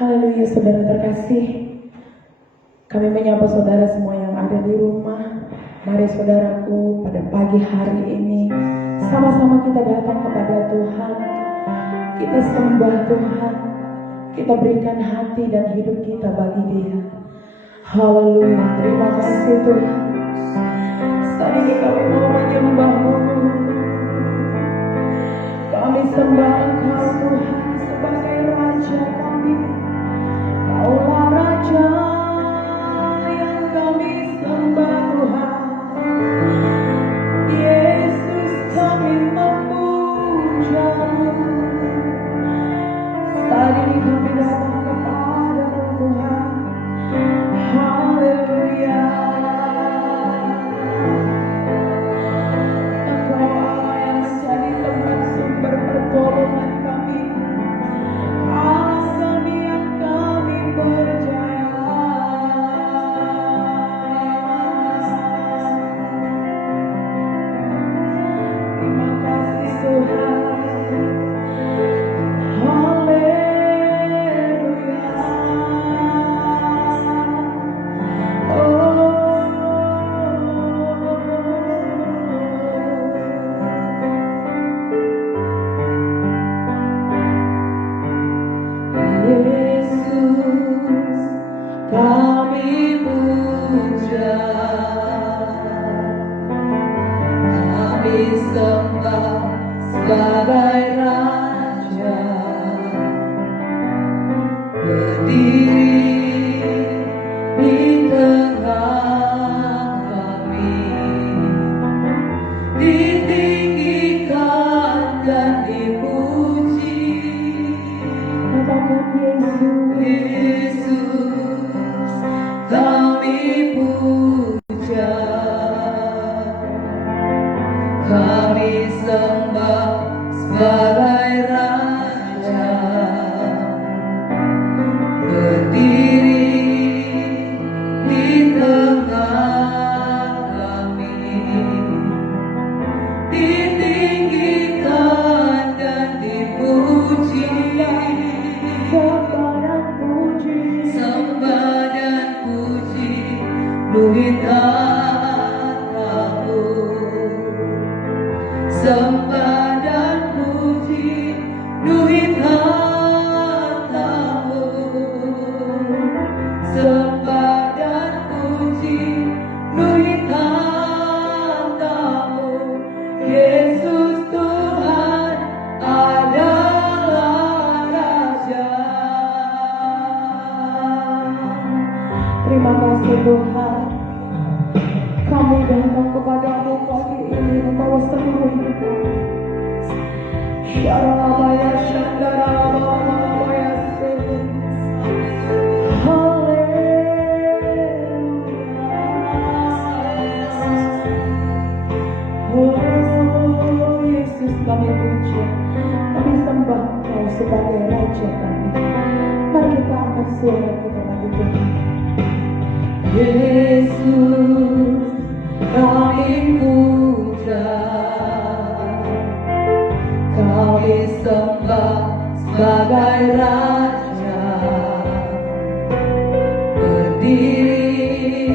Haleluya, saudara terkasih. Kami menyapa saudara semua yang ada di rumah. Mari saudaraku, pada pagi hari ini sama-sama kita datang kepada Tuhan. Kita sembah Tuhan. Kita berikan hati dan hidup kita bagi Dia. Haleluya, terima kasih Tuhan. Saat ini kami mau menyembah-Mu. Kami sembah Engkau Tuhan sebagai Raja kami. Kaulah Raja yang kami sembah Tuhan. Yesus kami memuja-Mu. Saat ini kami datang kepada Tuhan. Haleluya. Engkau Allah yang menjadi tempat sumber pertolongan kami. Allah kami yang kami percaya. Terima kasih Tuhan. Sebagai Raja berdiri di tengah kami, ditinggikan dan dipuji. Yesus kami puja, kami sembah sebagai Raja berdiri di tengah kami, ditinggikan dan dipuji. Sembah dan puji Tuhan tahu. Sembah dan puji Tuhan tahu. Sembah dan puji Tuhan tahu. Yesus Tuhan adalah Raja. Terima kasih Tuhan. Kami datang kepada-Mu pagi ini membawa seluruh hidup kami. Syarabaya Shandarabaya Sehen. Haleluya. Oh Yesus, kami puja, kami sembah Engkau sebagai Raja kami. Mari kita angkat suara kita bagi Tuhan. Yesus kami puja, kami sembah sebagai Raja berdiri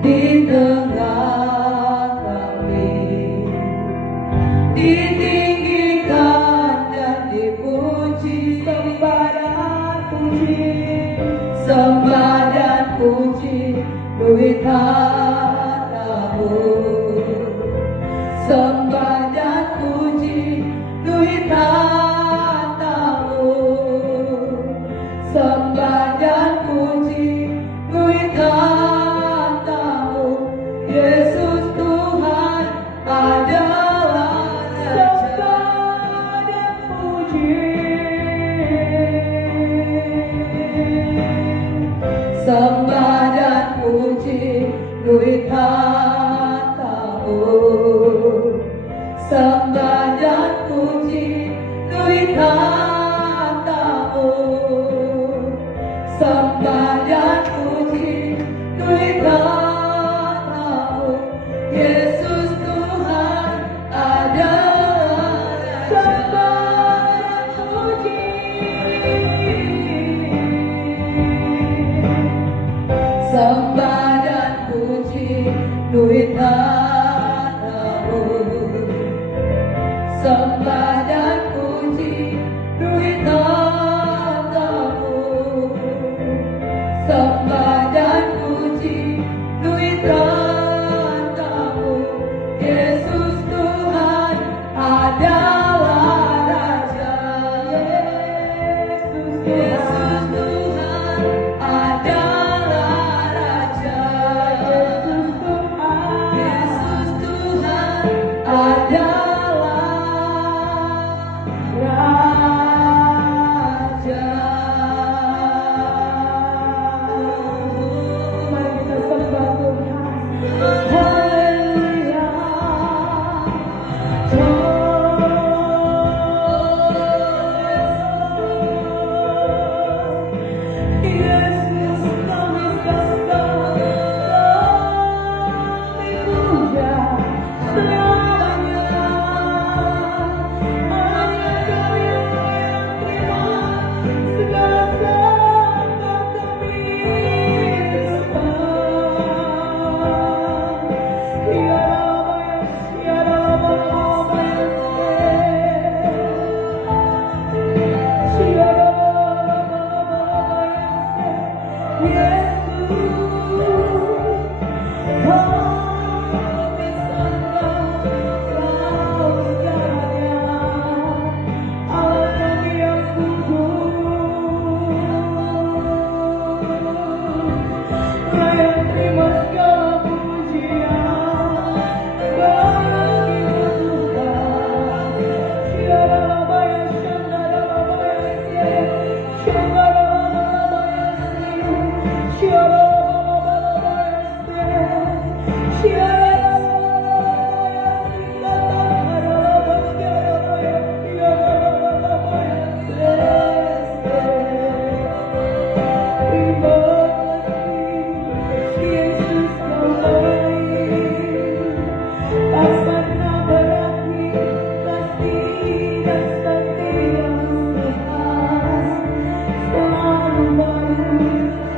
di tengah kami, ditinggikan dan dipuji. Sembah dan puji Tuhan tahu. Sembah dan puji Tuhan tahu. Sembah dan puji Tuhan tahu. Yesus Tuhan adalah Raja. Sembah dan puji. Sembah dan puji Tuhan sembah dan puji duit tanahmu, sembah dan puji duit tanahmu, sembah dan puji duit tanahmu. Yesus Tuhan adalah Raja, Yesus Tuhan adalah Raja, Yesus Tuhan adalah Raja. Mari kita sembah Tuhan. Haleluya. Yesus kami puja selamanya. Hanya Kau yang terima segala sembah kami sembah. Ya Rama, ya terima segala pujian bagi Tuhan. Tiada lama yang tiada lama yang tiada lama yang tiada lama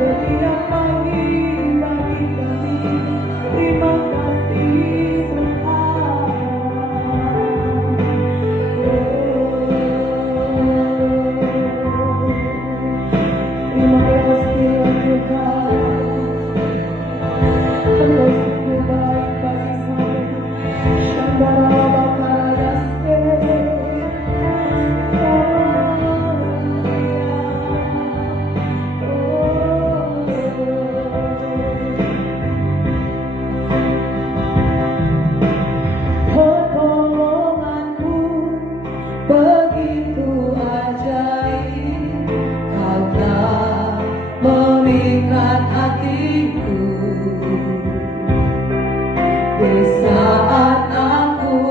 setiap pagi bagi kami. Terima kasih Tuhan. Terima kasih Tuhan. Engkau sungguh baik bagi kami. Shandara Bakarase. Pertolonganmu begitu ajaib, Kau telah memikat hatiku. Di saat aku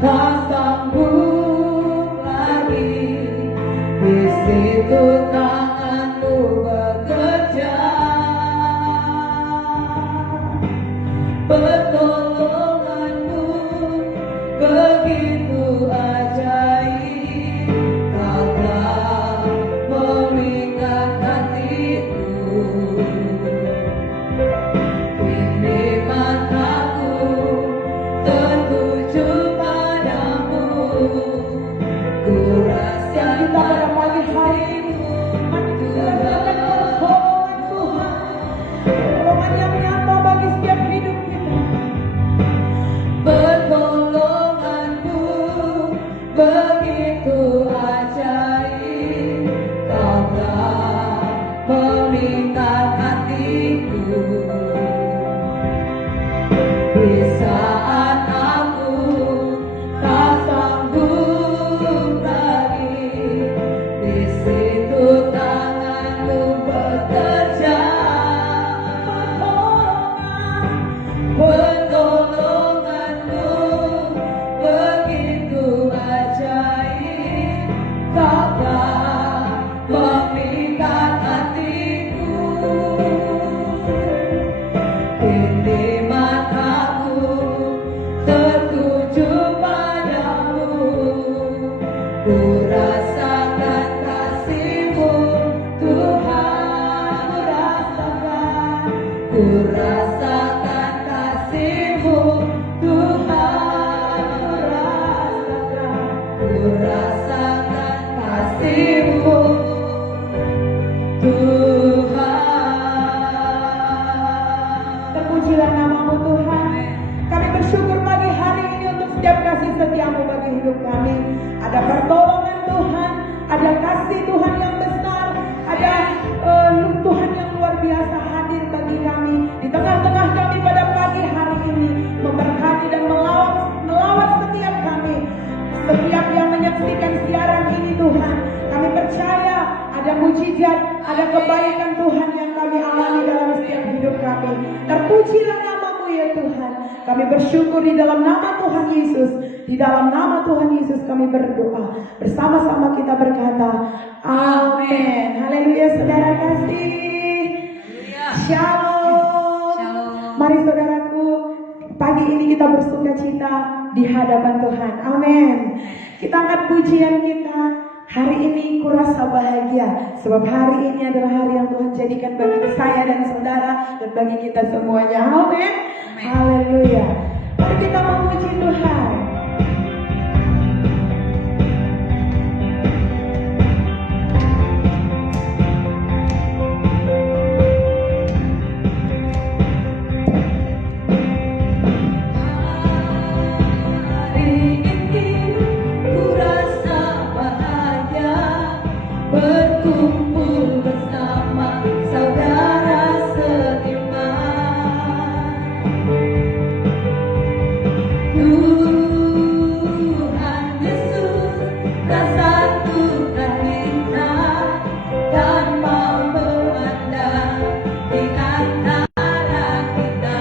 tak sanggup lagi, di situ tanganmu bekerja. Pertolonganmu begitu ajaib, Kau telah memikat hatiku. Kini mataku tertuju padamu, ku rasa pada pagi hari ini mujizat, ada kebaikan Tuhan yang kami alami dalam setiap hidup kami. Terpujilah nama-Mu ya Tuhan. Kami bersyukur di dalam nama Tuhan Yesus. Di dalam nama Tuhan Yesus kami berdoa. Bersama-sama kita berkata, amin. Haleluya saudara kasih. Shalom. Mari saudaraku, pagi ini kita bersuka cita di hadapan Tuhan. Amin. Kita angkat pujian kita. Hari ini kurasa bahagia, sebab hari ini adalah hari yang Tuhan jadikan bagi saya dan saudara dan bagi kita semuanya. Amin. Haleluya. Mari kita memuji Tuhan. Berkumpul bersama saudara seiman, Tuhan Yesus telah satukan kita tanpa memandang di antara kita.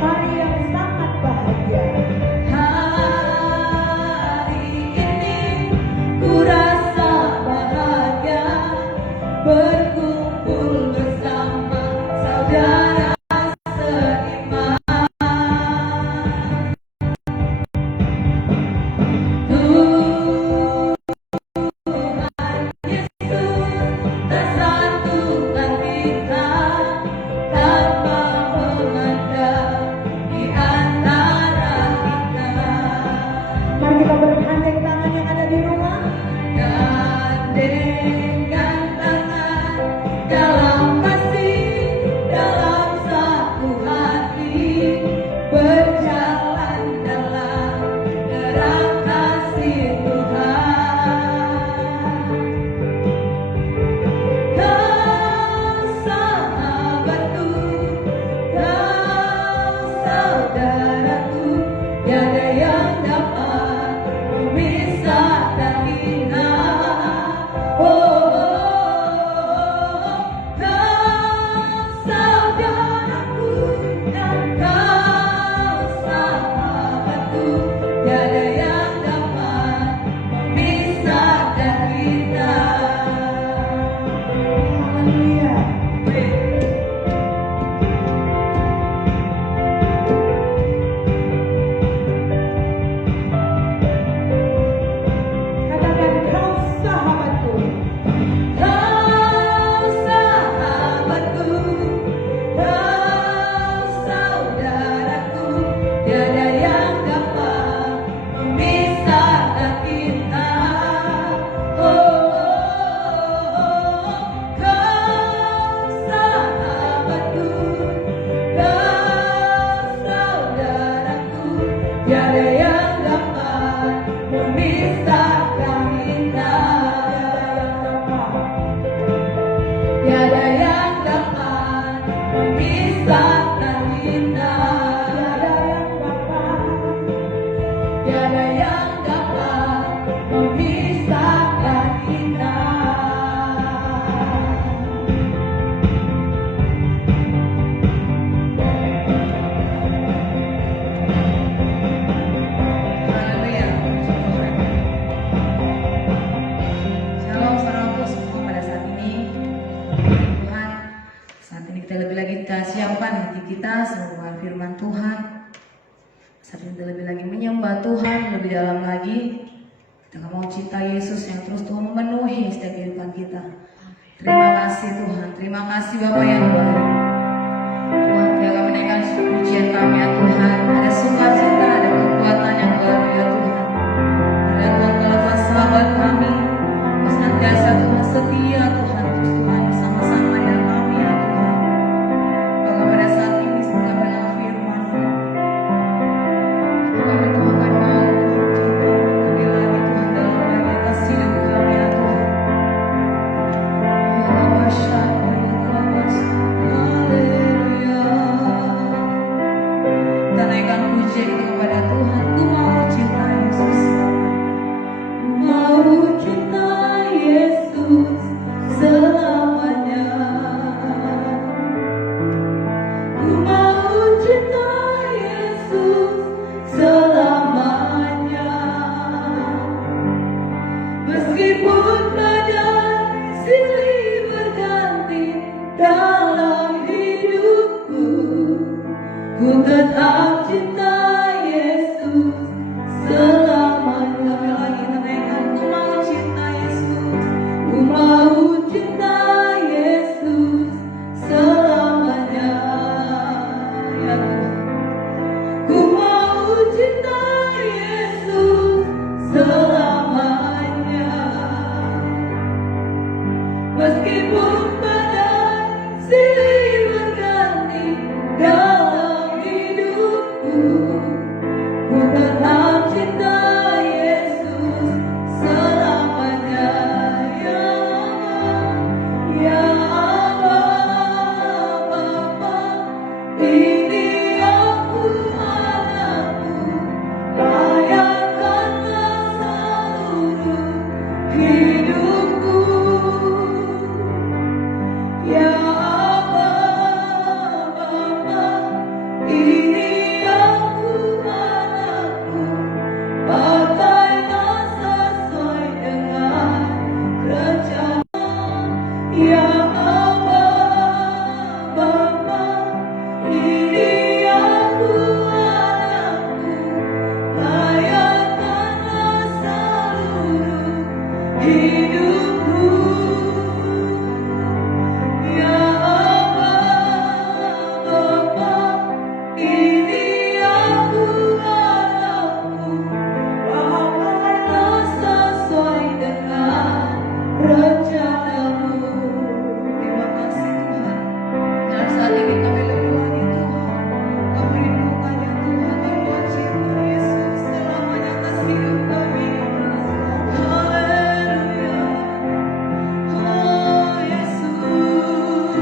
Hari yang sangat bahagia. Hari ini ku rasa bahagia, berkumpul bersama saudara seiman. Tuhan Yesus tersatukan kita tanpa memandang di antara kita. Mari kita bergandeng tangan yang ada di rumah. Gandengkan tangan dalam kasih, dalam satu hati, berjalan dalam terang kasih Tuhan. Kau sahabatku, kau saudaraku, tiada yang dapat memisahkan kita. Kau saudaraku dan kau sahabatku, tiada yang dapat memisahkan kita. Haleluya. Katakan kau sahabatku. Kau sahabatku, kau saudaraku, tiada yang dapat memisahkan kita. Kau sahabatku, kau saudaraku, tiada yang dapat memisahkan kita. Tiada yang dapat memisahkan kita. Tiada yang dapat memisahkan kita. Haleluya. Shalom saudaraku semua pada saat ini. Tuhan, saat ini kita lebih lagi kita siapkan hati kita semua firman Tuhan. Saat ini kita lebih lagi menyembah Tuhan lebih dalam lagi. Kita mau cinta Yesus yang terus Tuhan memenuhi setiap kehidupan kita. Terima kasih Tuhan, terima kasih Bapa yang baik. Tuhan, biarlah menaikkan pujian kami ya Tuhan. Ada sukacita, ada kekuatan yang baru ya Tuhan. Ada Tuhan kalau sahabat kami, senantiasa Tuhan setia Tuhan, terus Tuhan bersama-sama dengan kami ya Tuhan. Bahwa pada saat ini setelah mendengar firman, kami Tuhan akan mau Tuhan kita lebih lagi Tuhan dalam bagian kasih dan kami ya Tuhan. Haleluya. tetap cinta Yesus selamanya. Lagi kita naikkan, ku mau cinta Yesus. Ku mau cinta Yesus selamanya. Ya Tuhan. Ku mau cinta Yesus selamanya. Meskipun badai silih berganti dalam hidupku, ku tetap cinta Yesus selamanya. Ya Allah, Bapa, ini aku anakmu, layakkanlah seluruh hidupku. Ya Allah, Bapa, ini aku anakmu, pakailah sesuai dengan rencana. Ya Allah, Bapa, ini aku anakmu, layakkanlah seluruh hidupku. Ya Allah, Bapa, ini aku anakmu, pakailah sesuai dengan rencanamu. Terima kasih Tuhan. Dan saat ini kami lebih lagi Tuhan, kami rindukan ya Tuhan, bahwa cinta Yesus selamanya atas hidup kami. Haleluya. Oh Yesus.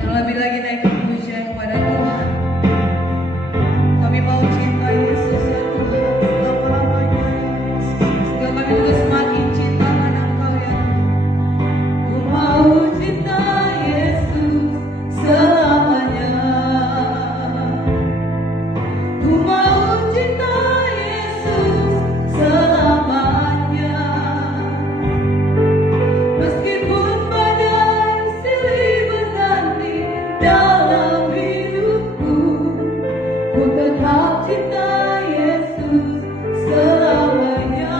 Dan lebih lagi naikkan pujian kepada Tuhan. Kami mau cinta Yesus ya Tuhan selama-lamanya. Sehingga kami juga semakin cinta pada Engkau ya Tuhan. Ku mau cinta Yesus selamanya. Ku mau cinta Yesus selamanya. Meskipun badai silih berganti dalam hidupku, ku tetap cinta Yesus selamanya.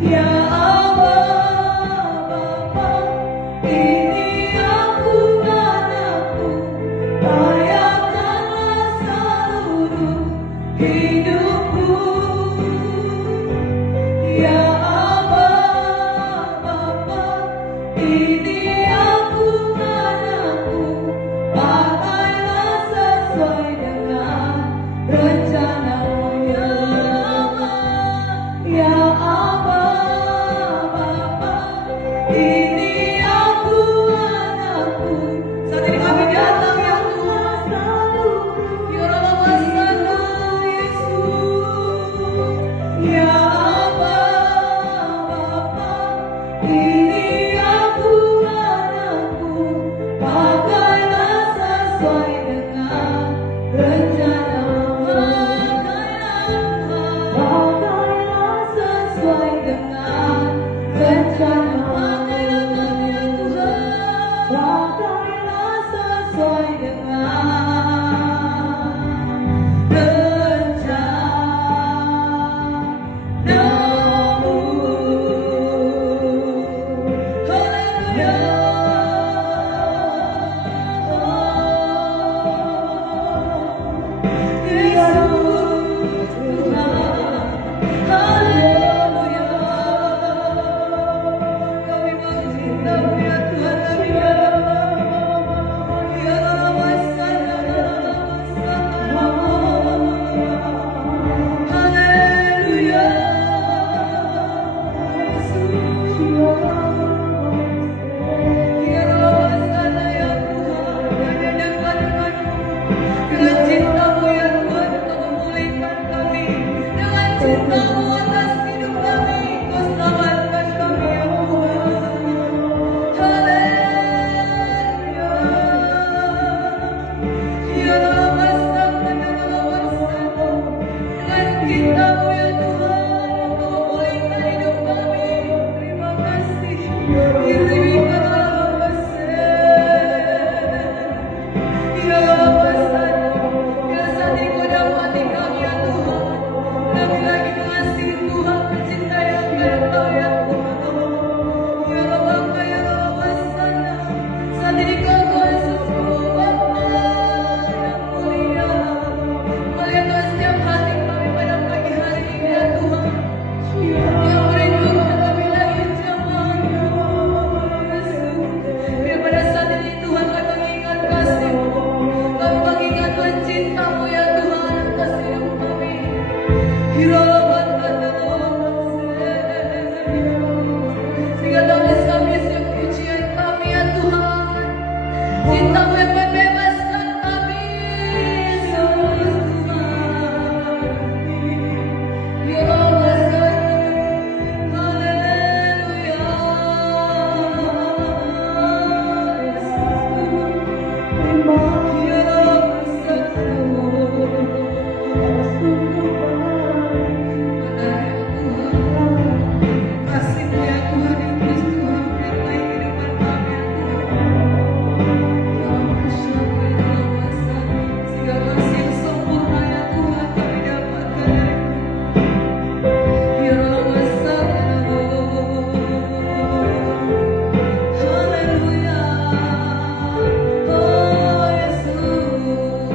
Ya Allah, Bapa, ini aku anakmu, layakkanlah seluruh hidupku. Ya Allah, Bapa, ini aku anakmu, pakailah sesuai dengan rencanamu. Ya Allah, Bapa, ini aku anakmu. Saat ini kami datang ya Tuhan. Ya Allah, sana Yesus. Ya Allah, Bapa, ini aku anakmu, pakailah sesuai dengan rencanamu. Pakailah sesuai dengan rencanamu. Pakailah sesuai dengan rencanamu. Haleluya. Yesus Tuhan, haleluya. Kami mau cinta-Mu ya Tuhan, kami ya Allah, sana, haleluya. Yesus, ya Allah, sana ya Tuhan, kami dekat dengan-Mu. Dengan cinta-Mu ya Tuhan, Kau memulihkan kami. Dengan cinta-Mu atas hidup kami, Kau selamatkan kami ya Tuhan. Haleluya. Ya Allah, sana, ya Allah, sana. Dengan cinta-Mu ya Tuhan, Kau memulihkan hidup kami. Terima kasih. Diri kami Sehingga dalam setiap ujian kami ya Tuhan, cinta-Mu yang membebaskan kami, Yesus Tuhan. Ya Allah, haleluya. Ya kasih-Mu ya Tuhan yang terus Tuhan menyertai kehidupan kami ya Tuhan. Segala kasih yang sempurna ya Tuhan kami dapatkan dari Ya Masa. Haleluya. Oh Yesus.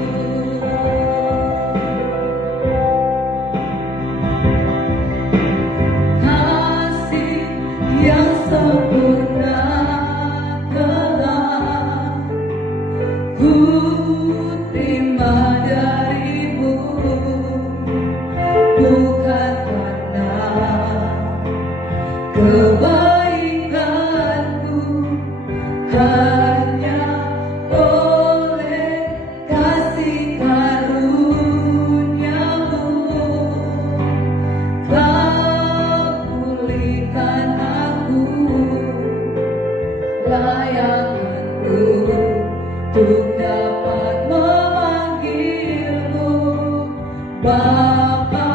Kasih yang sempurna telah ku terima dari-Mu, bukan karena kebaikan-Ku, hanya oleh kasih karunia-Mu telah pulihkan aku, layanganku untuk dapat memanggil-Mu Bapa.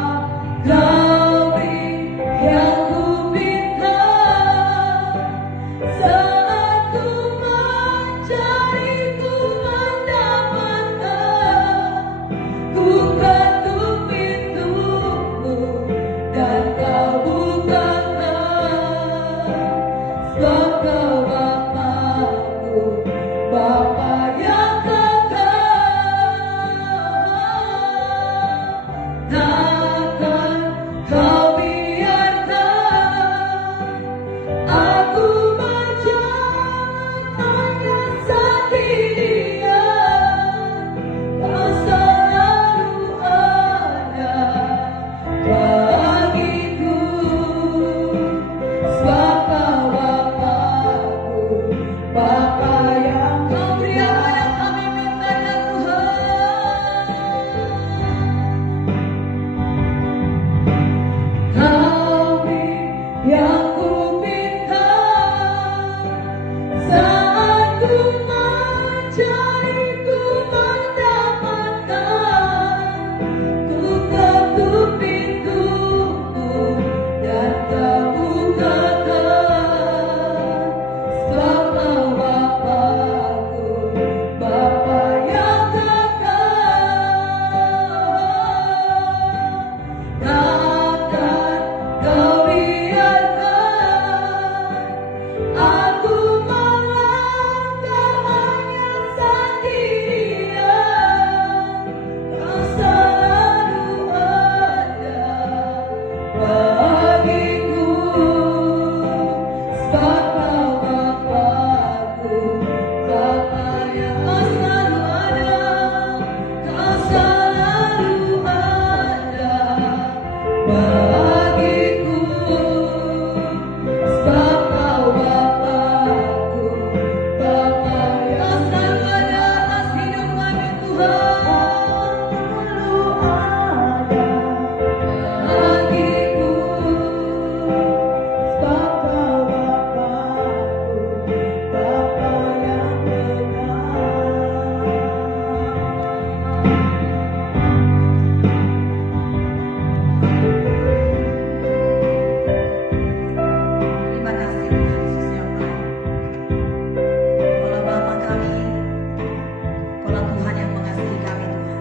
Kau-Nih yang ku pinta saat ku mencari, ku mendapatkan. Ku ketuk pintu-Mu dan Kau bukakan. Sebab Kau Bapa-Ku, Bapa yang kekal. Takkan Kau biarkan aku berjalan hanya sendirian. Kau selalu ada bagiku. Sebab Kau Bapa-Ku, Bapa yang Kau beri apa yang kami minta ya Tuhan. Kau-Nih yang ku pinta saat ku mencari, ku mendapatkan. Ku ketuk pintu-Mu dan Kau bukakan. Sebab Kau Bapa-Ku, Bapa yang kekal. Takkan Kau biarkan aku melangkah hanya sendirian. Kau selalu ada bagiku. Sebab Kau Bapa-Ku, Bapa yang selalu ada. Kau selalu ada bagiku. Sebab Kau Bapa-Ku, Bapa yang selalu ada atas hidup kami Tuhan. Selalu ada bagiku. Sebab Kau Bapa-Ku, Bapa yang kekal. Terima kasih Tuhan Yesus yang baik. Kaulah Bapa kami, Kaulah Tuhan yang mengasihi kami Tuhan.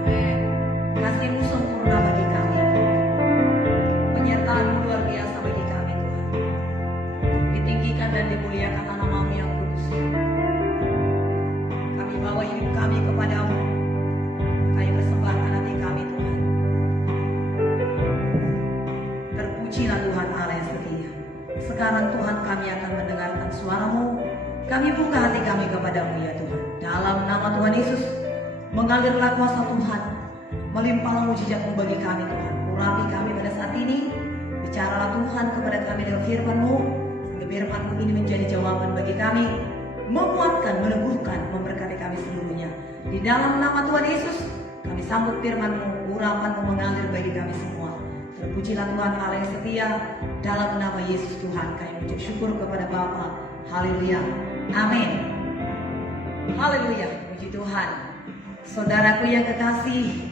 Kasih-Mu sempurna bagi kami, penyertaan-Mu luar biasa bagi kami Tuhan. Ditinggikan dan dimuliakan nama-Mu yang kudus. Kami bawa hidup kami kepada-Mu. Kami persembahkan hati kami Tuhan. Terpujilah Tuhan Allah yang setia. Sekarang Tuhan kami akan mendengarkan suara-Mu. Kami buka hati kami kepada-Mu ya Tuhan. Dalam nama Tuhan Yesus, mengalirlah kuasa Tuhan, melimpahlah mujizat-Mu bagi kami Tuhan. Urapi kami pada saat Berbicaralah Tuhan kepada kami dengan firman-Mu, sehingga firman-Mu ini menjadi jawaban bagi kami, menguatkan, meneguhkan, memberkati kami seluruhnya. Di dalam nama Tuhan Yesus, kami sambut firman-Mu, urapan-Mu mengalir bagi kami semua. Terpujilah Tuhan Allah yang setia, dalam nama Yesus Tuhan kami mengucap syukur kepada Bapa. Haleluya, amin. Haleluya, puji Tuhan. Saudaraku yang kekasih,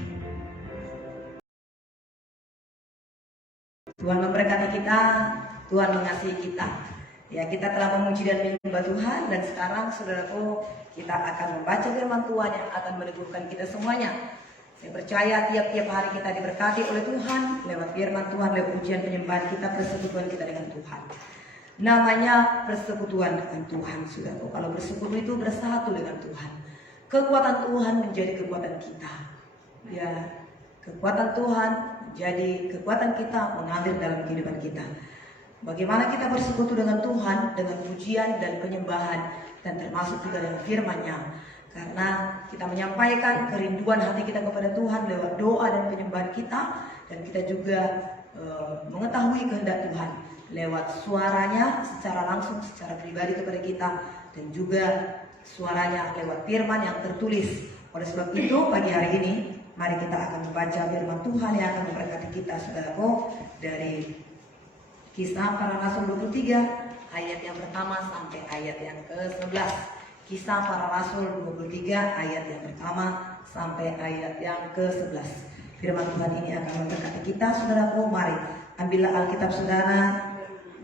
Tuhan memberkati kita, Tuhan mengasihi kita. Ya, kita telah memuji dan menyembah Tuhan, dan sekarang saudaraku, kita akan membaca firman Tuhan yang akan meneguhkan kita semuanya. Saya percaya tiap-tiap hari kita diberkati oleh Tuhan lewat firman Tuhan, lewat ujian penyembahan kita, persekutuan kita dengan Tuhan. Namanya persekutuan dengan Tuhan, saudaraku. Kalau bersekutu itu bersatu dengan Tuhan. Kekuatan Tuhan menjadi kekuatan kita. Ya, kekuatan Tuhan menjadi kekuatan kita mengalir dalam kehidupan kita. Bagaimana kita bersekutu dengan Tuhan, dengan pujian dan penyembahan, dan termasuk juga dengan firman-Nya. Karena kita menyampaikan kerinduan hati kita kepada Tuhan lewat doa dan penyembahan kita, dan kita juga mengetahui kehendak Tuhan lewat suaranya secara langsung, secara pribadi kepada kita, dan juga suaranya lewat firman yang tertulis. Oleh sebab itu, pagi hari ini mari kita akan membaca firman Tuhan yang akan memberkati kita, saudaraku, dari Kisah Para Rasul 23 ayat yang pertama sampai ayat yang ke-11. Kisah Para Rasul 23 ayat yang pertama sampai ayat yang ke-11. Firman Tuhan ini akan memberkati kita, saudaraku. Mari ambillah Alkitab saudara,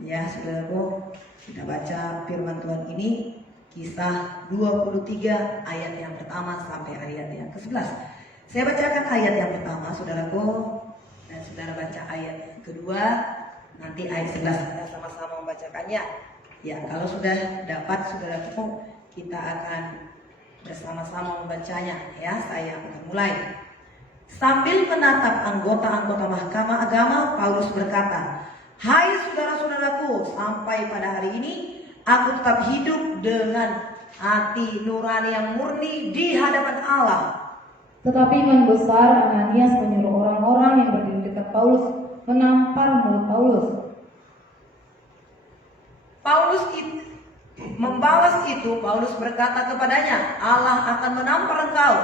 ya saudaraku, kita baca firman Tuhan ini. Kisah 23 ayat yang pertama sampai ayat yang ke-11. Saya bacakan ayat yang pertama, saudaraku, dan saudara baca ayat yang kedua. Nanti ayat 11 kita sama-sama membacakannya. Ya, kalau sudah dapat saudaraku, kita akan bersama-sama membacanya. Ya, saya akan mulai. Sambil menatap anggota-anggota Mahkamah Agama, Paulus berkata, "Hai saudara-saudaraku, sampai pada hari ini aku tetap hidup dengan hati nurani yang murni di hadapan Allah." Tetapi imam besar Ananias menyuruh orang-orang yang berdiri dekat Paulus menampar mulut Paulus. Paulus membalas itu, Paulus berkata kepadanya, "Allah akan menampar engkau,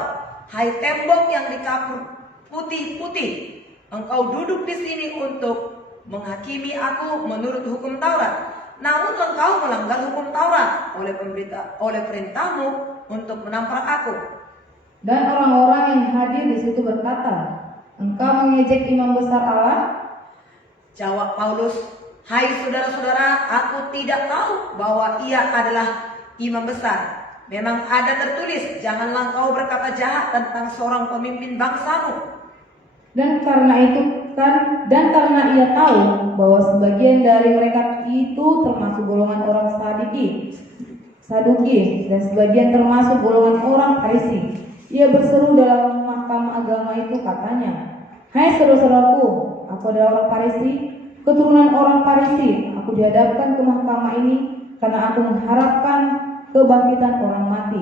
hai tembok yang dikapur putih-putih. Engkau duduk di sini untuk menghakimi aku menurut hukum Taurat. Namun engkau melanggar hukum Taurat oleh perintahmu untuk menampar aku." Dan orang-orang yang hadir di situ berkata, "Engkau mengejek imam besar Allah?" Jawab Paulus, "Hai saudara-saudara, aku tidak tahu bahwa ia adalah imam besar. Memang ada tertulis, janganlah engkau berkata jahat tentang seorang pemimpin bangsamu." Dan karena ia tahu bahwa sebagian dari mereka itu termasuk golongan orang Saduki, dan sebagian termasuk golongan orang Farisi, ia berseru dalam mahkamah agama itu, katanya, "Hai saudara-saudaraku, aku adalah orang Farisi, keturunan orang Farisi. Aku dihadapkan ke mahkamah ini karena aku mengharapkan kebangkitan orang mati."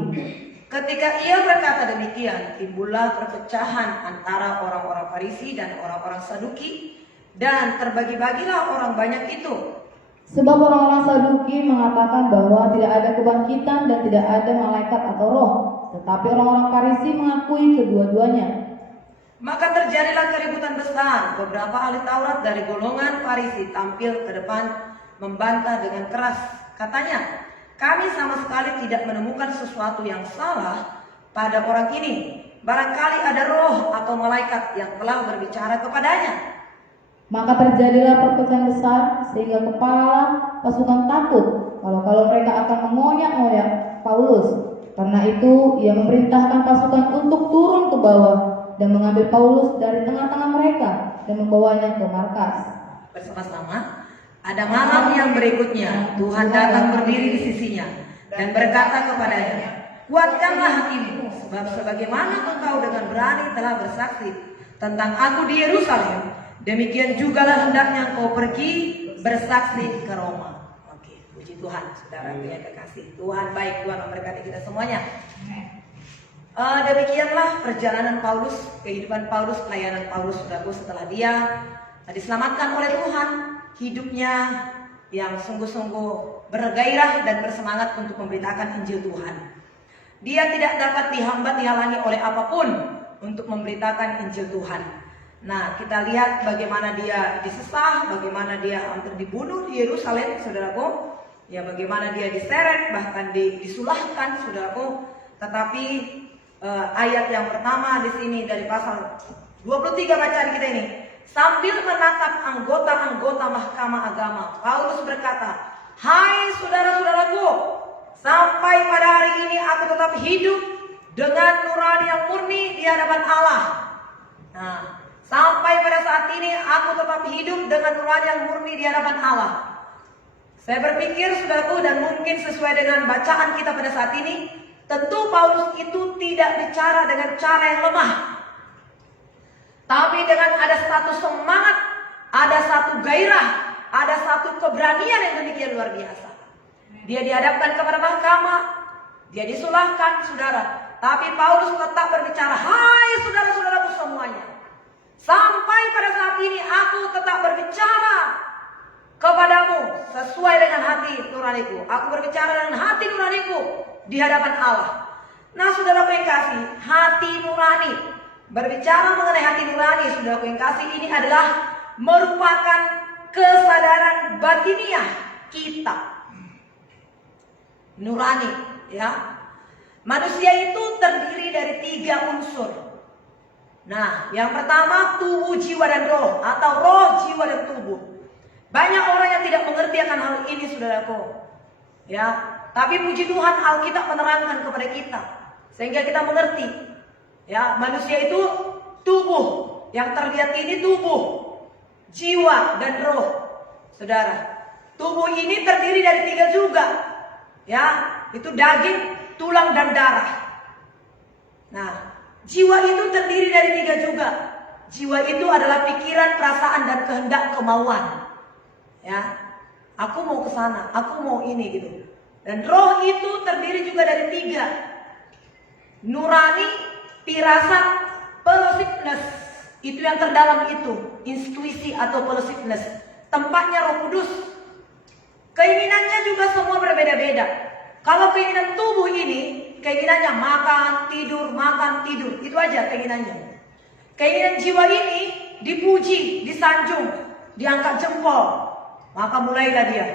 Ketika ia berkata demikian, timbullah perpecahan antara orang-orang Farisi dan orang-orang Saduki, dan terbagi-bagilah orang banyak itu. Sebab orang-orang Saduki mengatakan bahwa tidak ada kebangkitan dan tidak ada malaikat atau roh, tetapi orang-orang Farisi mengakui kedua-duanya. Maka terjadilah keributan besar. Beberapa ahli Taurat dari golongan Farisi tampil ke depan membantah dengan keras. Katanya, "Kami sama sekali tidak menemukan sesuatu yang salah pada orang ini. Barangkali ada roh atau malaikat yang telah berbicara kepadanya." Maka terjadilah perpecahan besar, sehingga kepala pasukan takut kalau mereka akan mengoyak-ngoyak Paulus. Karena itu ia memerintahkan pasukan untuk turun ke bawah dan mengambil Paulus dari tengah-tengah mereka dan membawanya ke markas. Bersama-sama, ada malam yang berikutnya Tuhan datang berdiri di sisinya dan berkata kepadanya, "Kuatkanlah hatimu, sebab sebagaimana engkau dengan berani telah bersaksi tentang aku di Yerusalem, demikian jugalah hendaknya engkau pergi bersaksi ke Roma." Oke, puji Tuhan, saudara yang kekasih. Tuhan baik, Tuhan memberkati kita semuanya. Demikianlah perjalanan Paulus, kehidupan Paulus, pelayanan Paulus, saudaraku, setelah dia diselamatkan oleh Tuhan. hidupnya yang sungguh-sungguh bergairah dan bersemangat untuk memberitakan Injil Tuhan. Dia tidak dapat dihambat, dihalangi oleh apapun untuk memberitakan Injil Tuhan. Nah, kita lihat bagaimana dia disesah, bagaimana dia hampir dibunuh di Yerusalem, saudaraku. Ya, bagaimana dia diseret, bahkan disulahkan, saudaraku. Tetapi ayat yang pertama di sini dari pasal 23 bacaan kita ini, sambil menatap anggota-anggota Mahkamah Agama, Paulus berkata, "Hai saudara-saudaraku, sampai pada hari ini aku tetap hidup dengan nurani yang murni di hadapan Allah." Nah, sampai pada saat ini aku tetap hidup dengan nurani yang murni di hadapan Allah. Saya berpikir, saudaraku, dan mungkin sesuai dengan bacaan kita pada saat ini, tentu Paulus itu tidak bicara dengan cara yang lemah, tapi dengan ada satu semangat, ada satu gairah, ada satu keberanian yang demikian luar biasa. Dia dihadapkan kepada mahkamah, dia disulahkan, saudara. Tapi Paulus tetap berbicara, "Hai saudara-saudaraku semuanya, sampai pada saat ini aku tetap berbicara kepadamu sesuai dengan hati nuraniku. Aku berbicara dengan hati nuraniku di hadapan Allah." Nah, saudara yang kasih, hati nurani, berbicara mengenai hati nurani, saudara yang kasih, ini adalah merupakan kesadaran batiniah kita. Nurani, ya. Manusia itu terdiri dari 3 unsur. Nah, yang pertama tubuh, jiwa, dan roh, atau roh, jiwa, dan tubuh. Banyak orang yang tidak mengerti akan hal ini, saudaraku. Ya, tapi puji Tuhan, Alkitab menerangkan kepada kita sehingga kita mengerti. Ya, manusia itu tubuh. Yang terlihat ini tubuh, jiwa, dan roh. Saudara, tubuh ini terdiri dari 3 juga. Ya, itu daging, tulang, dan darah. Nah, jiwa itu terdiri dari 3 juga. Jiwa itu adalah pikiran, perasaan, dan kehendak, kemauan. Ya, aku mau ke sana, aku mau ini gitu. Dan roh itu terdiri juga dari 3. Nurani, firasat, pelosiveness. Itu yang terdalam itu, intuisi atau pelosiveness. Tempatnya Roh Kudus. Keinginannya juga semua berbeda-beda. Kalau keinginan tubuh ini, keinginannya makan, tidur, itu aja keinginannya. Keinginan jiwa ini dipuji, disanjung, diangkat jempol. Maka mulailah dia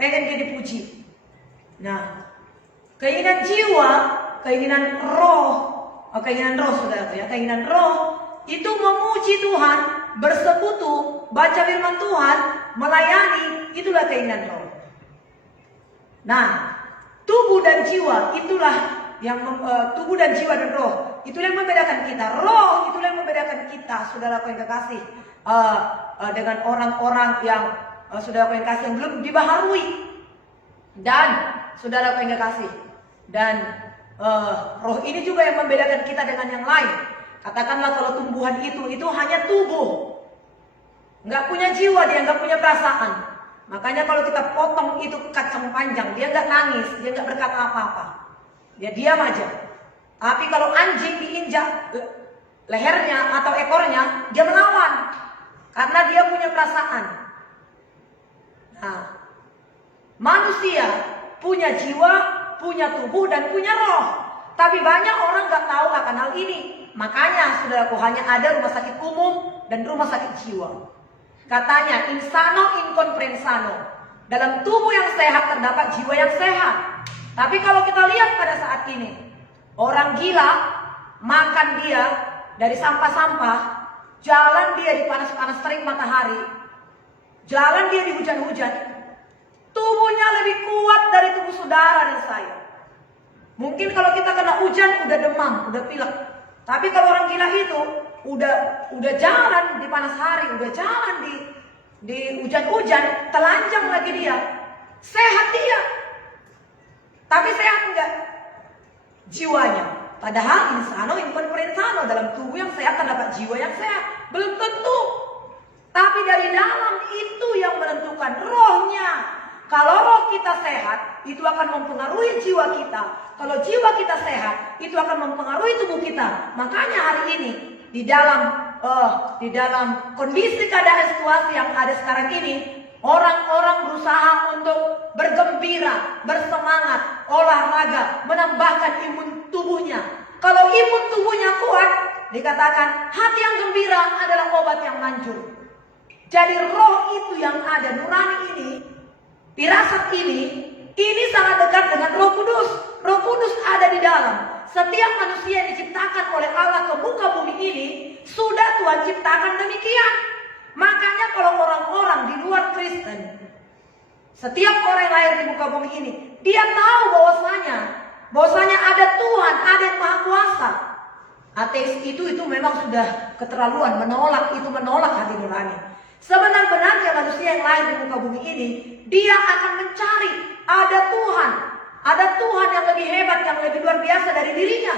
pengen dia dipuji. Nah, keinginan jiwa, keinginan roh, saudara ya, keinginan roh itu memuji Tuhan, bersekutu, baca firman Tuhan, melayani, itulah keinginan roh. Nah, tubuh dan jiwa itulah yang tubuh dan jiwa dan roh itulah yang membedakan kita. Roh itulah yang membedakan kita, saudara yang kekasih, dengan orang-orang yang saudara yang kasih yang belum dibaharui. Dan saudara yang kasih, dan roh ini juga yang membedakan kita dengan yang lain. Katakanlah kalau tumbuhan itu hanya tubuh, nggak punya jiwa, dia nggak punya perasaan. Makanya kalau kita potong itu kacang panjang, dia nggak nangis, dia nggak berkata apa-apa, dia diam aja. Tapi kalau anjing diinjak lehernya atau ekornya, dia melawan karena dia punya perasaan. Nah, manusia punya jiwa, punya tubuh, dan punya roh. Tapi banyak orang nggak tahu akan hal ini. Makanya, saudaraku, hanya ada rumah sakit umum dan rumah sakit jiwa. Katanya, insano incomprensano. Dalam tubuh yang sehat terdapat jiwa yang sehat. Tapi kalau kita lihat pada saat ini, orang gila makan dia dari sampah-sampah, jalan dia di panas-panas terik matahari, jalan dia di hujan-hujan, tubuhnya lebih kuat dari tubuh saudara dan saya. Mungkin kalau kita kena hujan udah demam, udah pilek. Tapi kalau orang gila itu udah jalan di panas hari, udah jalan di hujan-hujan, telanjang lagi dia, sehat dia. Tapi sehat enggak jiwanya? Padahal insano incomprensano, dalam tubuh yang sehat terdapat jiwa yang sehat. Belum tentu. Tapi dari dalam itu yang menentukan rohnya. Kalau roh kita sehat, itu akan mempengaruhi jiwa kita. Kalau jiwa kita sehat, itu akan mempengaruhi tubuh kita. Makanya hari ini di dalam kondisi keadaan situasi yang ada sekarang ini, Orang-orang berusaha untuk bergembira, bersemangat, olahraga, menambahkan imun tubuhnya. Kalau imun tubuhnya kuat, dikatakan hati yang gembira adalah obat yang manjur. Jadi roh itu yang ada, nurani ini, firasat ini sangat dekat dengan Roh Kudus. Roh Kudus ada di dalam. Setiap manusia yang diciptakan oleh Allah ke muka bumi ini sudah Tuhan ciptakan demikian. Makanya kalau orang-orang di luar Kristen, setiap orang yang lahir di muka bumi ini, dia tahu bahwasanya ada Tuhan, ada yang Maha Kuasa. Ateis itu memang sudah keterlaluan, menolak hati nurani. Sebenar-benarnya manusia yang lahir di muka bumi ini, dia akan mencari ada Tuhan yang lebih hebat, yang lebih luar biasa dari dirinya.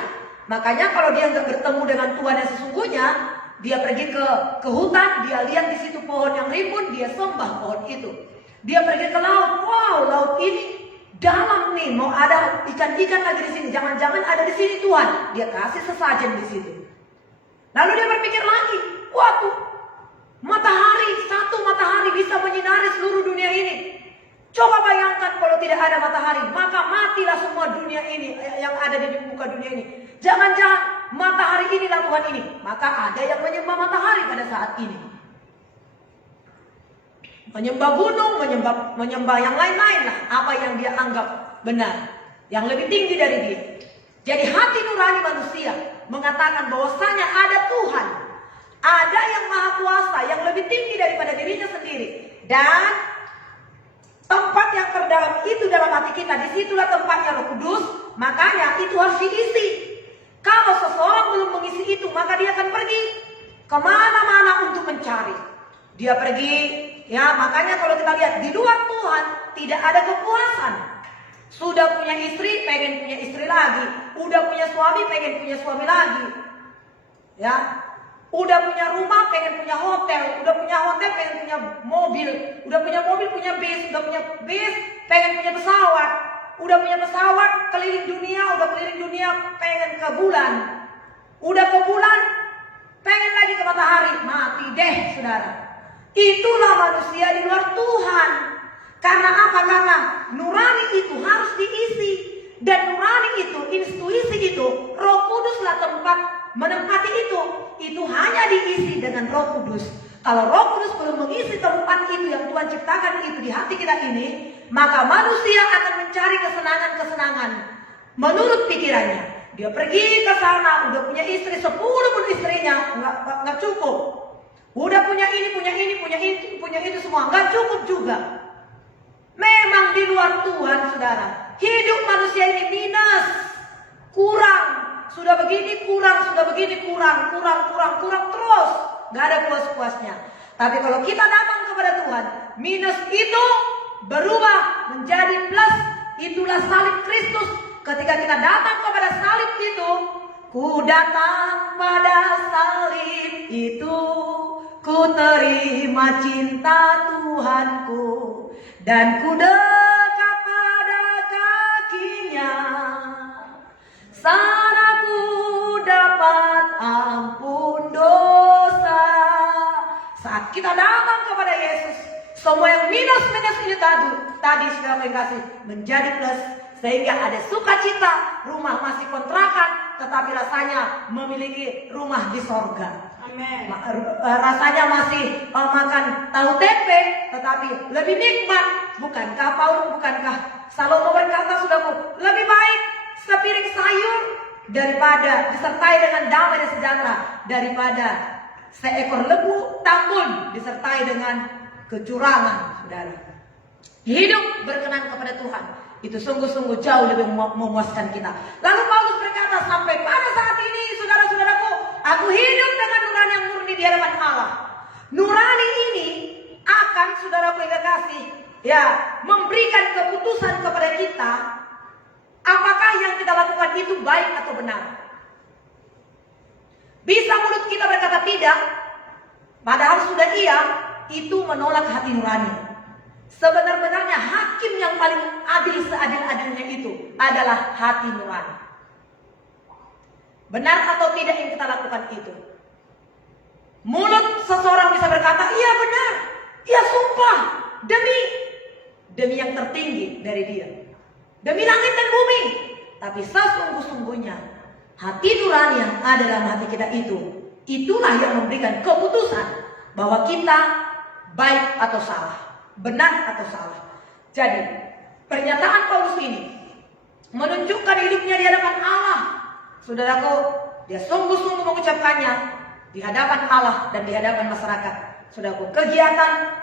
Makanya kalau dia nggak bertemu dengan Tuhan yang sesungguhnya, dia pergi ke hutan, dia lihat di situ pohon yang rimbun, dia sembah pohon itu. Dia pergi ke laut, wow, laut ini dalam nih, mau ada ikan-ikan lagi di sini, jangan-jangan ada di sini Tuhan. Dia kasih sesajen di situ. Lalu dia berpikir lagi, waduh, satu matahari bisa menyinari seluruh dunia ini. Coba bayangkan kalau tidak ada matahari, maka matilah semua dunia ini yang ada di muka dunia ini. Jangan-jangan matahari inilah Tuhan ini. Maka ada yang menyembah matahari pada saat ini. Menyembah gunung, menyembah yang lain-lain lah. Apa yang dia anggap benar. Yang lebih tinggi dari dia. Jadi hati nurani manusia mengatakan bahwasanya ada Tuhan. Ada yang Maha Kuasa, yang lebih tinggi daripada dirinya sendiri. Dan tempat yang terdalam itu dalam hati kita, disitulah tempatnya Roh Kudus. Makanya itu harus diisi. Kalau seseorang belum mengisi itu, maka dia akan pergi kemana-mana untuk mencari. Dia pergi, ya makanya kalau kita lihat di luar Tuhan tidak ada kepuasan. Sudah punya istri, pengen punya istri lagi. Udah punya suami, pengen punya suami lagi. Ya, udah punya rumah, pengen punya hotel. Udah punya hotel, pengen punya mobil. Udah punya mobil, punya bis. Udah punya bis, pengen punya pesawat. Udah punya pesawat, keliling dunia. Udah keliling dunia, pengen ke bulan. Udah ke bulan, pengen lagi ke matahari. Mati deh, saudara. Itulah manusia di luar Tuhan. Karena apa? Karena nurani itu harus diisi. Dan nurani itu, intuisi itu, Roh Kuduslah tempat menempati itu. Itu hanya diisi dengan Roh Kudus. Kalau Roh Kudus belum mengisi tempat itu yang Tuhan ciptakan itu di hati kita ini, maka manusia akan mencari kesenangan-kesenangan menurut pikirannya. Dia pergi ke sana, udah punya istri 10 pun istrinya nggak cukup. Udah punya ini, punya itu semua nggak cukup juga. Memang di luar Tuhan, saudara, hidup manusia ini minus, kurang. Sudah begini kurang, kurang terus. Gak ada puas-puasnya. Tapi kalau kita datang kepada Tuhan, minus itu berubah menjadi plus. Itulah salib Kristus. Ketika kita datang kepada salib itu, ku datang pada salib itu, ku terima cinta Tuhanku, dan ku dekat pada kakinya. Sana ku dapat ampun dosa. Saat kita datang kepada Yesus, semua yang minus ini tadi sudah kasih menjadi plus. Sehingga ada sukacita, rumah masih kontrakan, tetapi rasanya memiliki rumah di sorga. Amen. Rasanya masih makan tahu tempe, tetapi lebih nikmat. Bukankah Salomo berkata, saudaraku, lebih baik sepiring sayur daripada disertai dengan damai dan sejahtera daripada seekor lembu tambun disertai dengan kecurangan, saudara. Hidup berkenan kepada Tuhan itu sungguh-sungguh jauh lebih memuaskan kita. Lalu Paulus berkata, sampai pada saat ini, saudara-saudaraku, aku hidup dengan nurani yang murni di hadapan Allah. Nurani ini akan, saudaraku yang kasih, ya, memberikan keputusan kepada kita. Apakah yang kita lakukan itu baik atau benar? Bisa mulut kita berkata tidak, padahal sudah iya, itu menolak hati nurani. Sebenar-benarnya hakim yang paling adil seadil-adilnya itu adalah hati nurani. Benar atau tidak yang kita lakukan itu? Mulut seseorang bisa berkata, iya benar, iya sumpah, demi yang tertinggi dari Dia, demi langit dan bumi. Tapi sesungguh-sungguhnya hati nurani yang ada dalam hati kita itulah yang memberikan keputusan bahwa kita baik atau salah, benar atau salah. Jadi pernyataan Paulus ini menunjukkan hidupnya di hadapan Allah. Saudaraku, dia sungguh-sungguh mengucapkannya di hadapan Allah dan di hadapan masyarakat. Saudaraku, kegiatan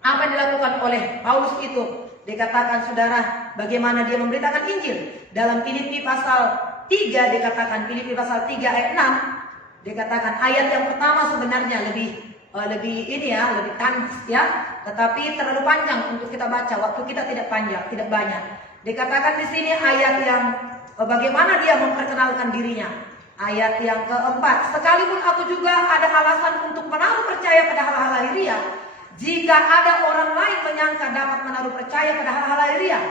apa yang dilakukan oleh Paulus itu dikatakan, saudara, bagaimana dia memberitakan Injil. Dalam Filipi pasal 3 dikatakan, Filipi pasal 3 ayat 6 dikatakan, ayat yang pertama sebenarnya lebih tandas ya, tetapi terlalu panjang untuk kita baca. Waktu kita tidak banyak. Dikatakan di sini ayat yang bagaimana dia memperkenalkan dirinya. Ayat yang keempat, sekalipun aku juga ada alasan untuk menaruh percaya pada hal-hal lahiriah, jika ada orang lain menyangka dapat menaruh percaya pada hal-hal lahiriah,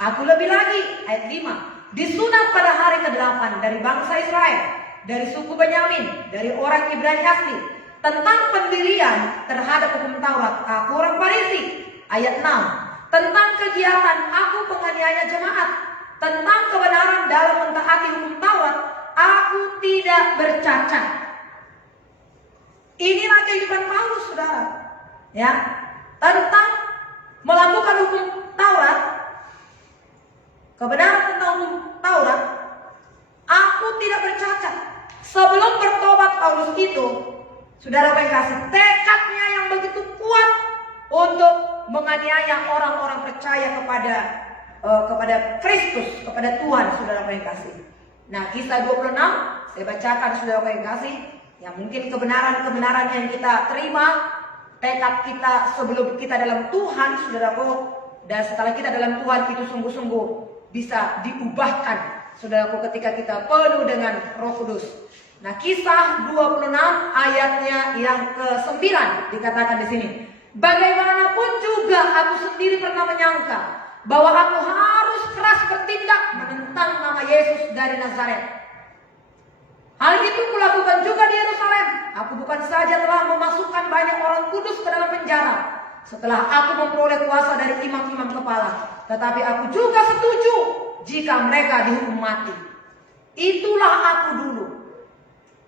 aku lebih lagi. Ayat 5, disunat pada hari ke-8 dari bangsa Israel, dari suku Benyamin, dari orang Ibrani asli. Tentang pendirian terhadap hukum Taurat, aku orang Farisi. Ayat 6, tentang kegiatan aku penganiaya jemaat, tentang kebenaran dalam mentaati hukum Taurat, aku tidak bercacat. Inilah kehidupan Paulus, saudara. Ya, tentang melakukan hukum Taurat, kebenaran tentang hukum Taurat, aku tidak bercacat. Sebelum bertobat Paulus itu, saudara yang kasih, tekadnya yang begitu kuat untuk menganiaya orang-orang percaya kepada Kristus, kepada Tuhan, saudara yang kasih. Nah, kisah 26 saya bacakan, saudara yang kasih, yang mungkin kebenaran yang kita terima, tekad kita sebelum kita dalam Tuhan, saudaraku, dan setelah kita dalam Tuhan itu sungguh-sungguh bisa diubahkan, saudaraku, ketika kita penuh dengan Roh Kudus. Nah, kisah 26 ayatnya yang ke-9 dikatakan di sini, bagaimanapun juga aku sendiri pernah menyangka bahwa aku harus keras bertindak menentang nama Yesus dari Nazaret. Hal itu kulakukan juga di Yerusalem. Aku bukan saja telah memasukkan banyak orang kudus ke dalam penjara setelah aku memperoleh kuasa dari imam-imam kepala, tetapi aku juga setuju jika mereka dihukum mati. Itulah aku dulu.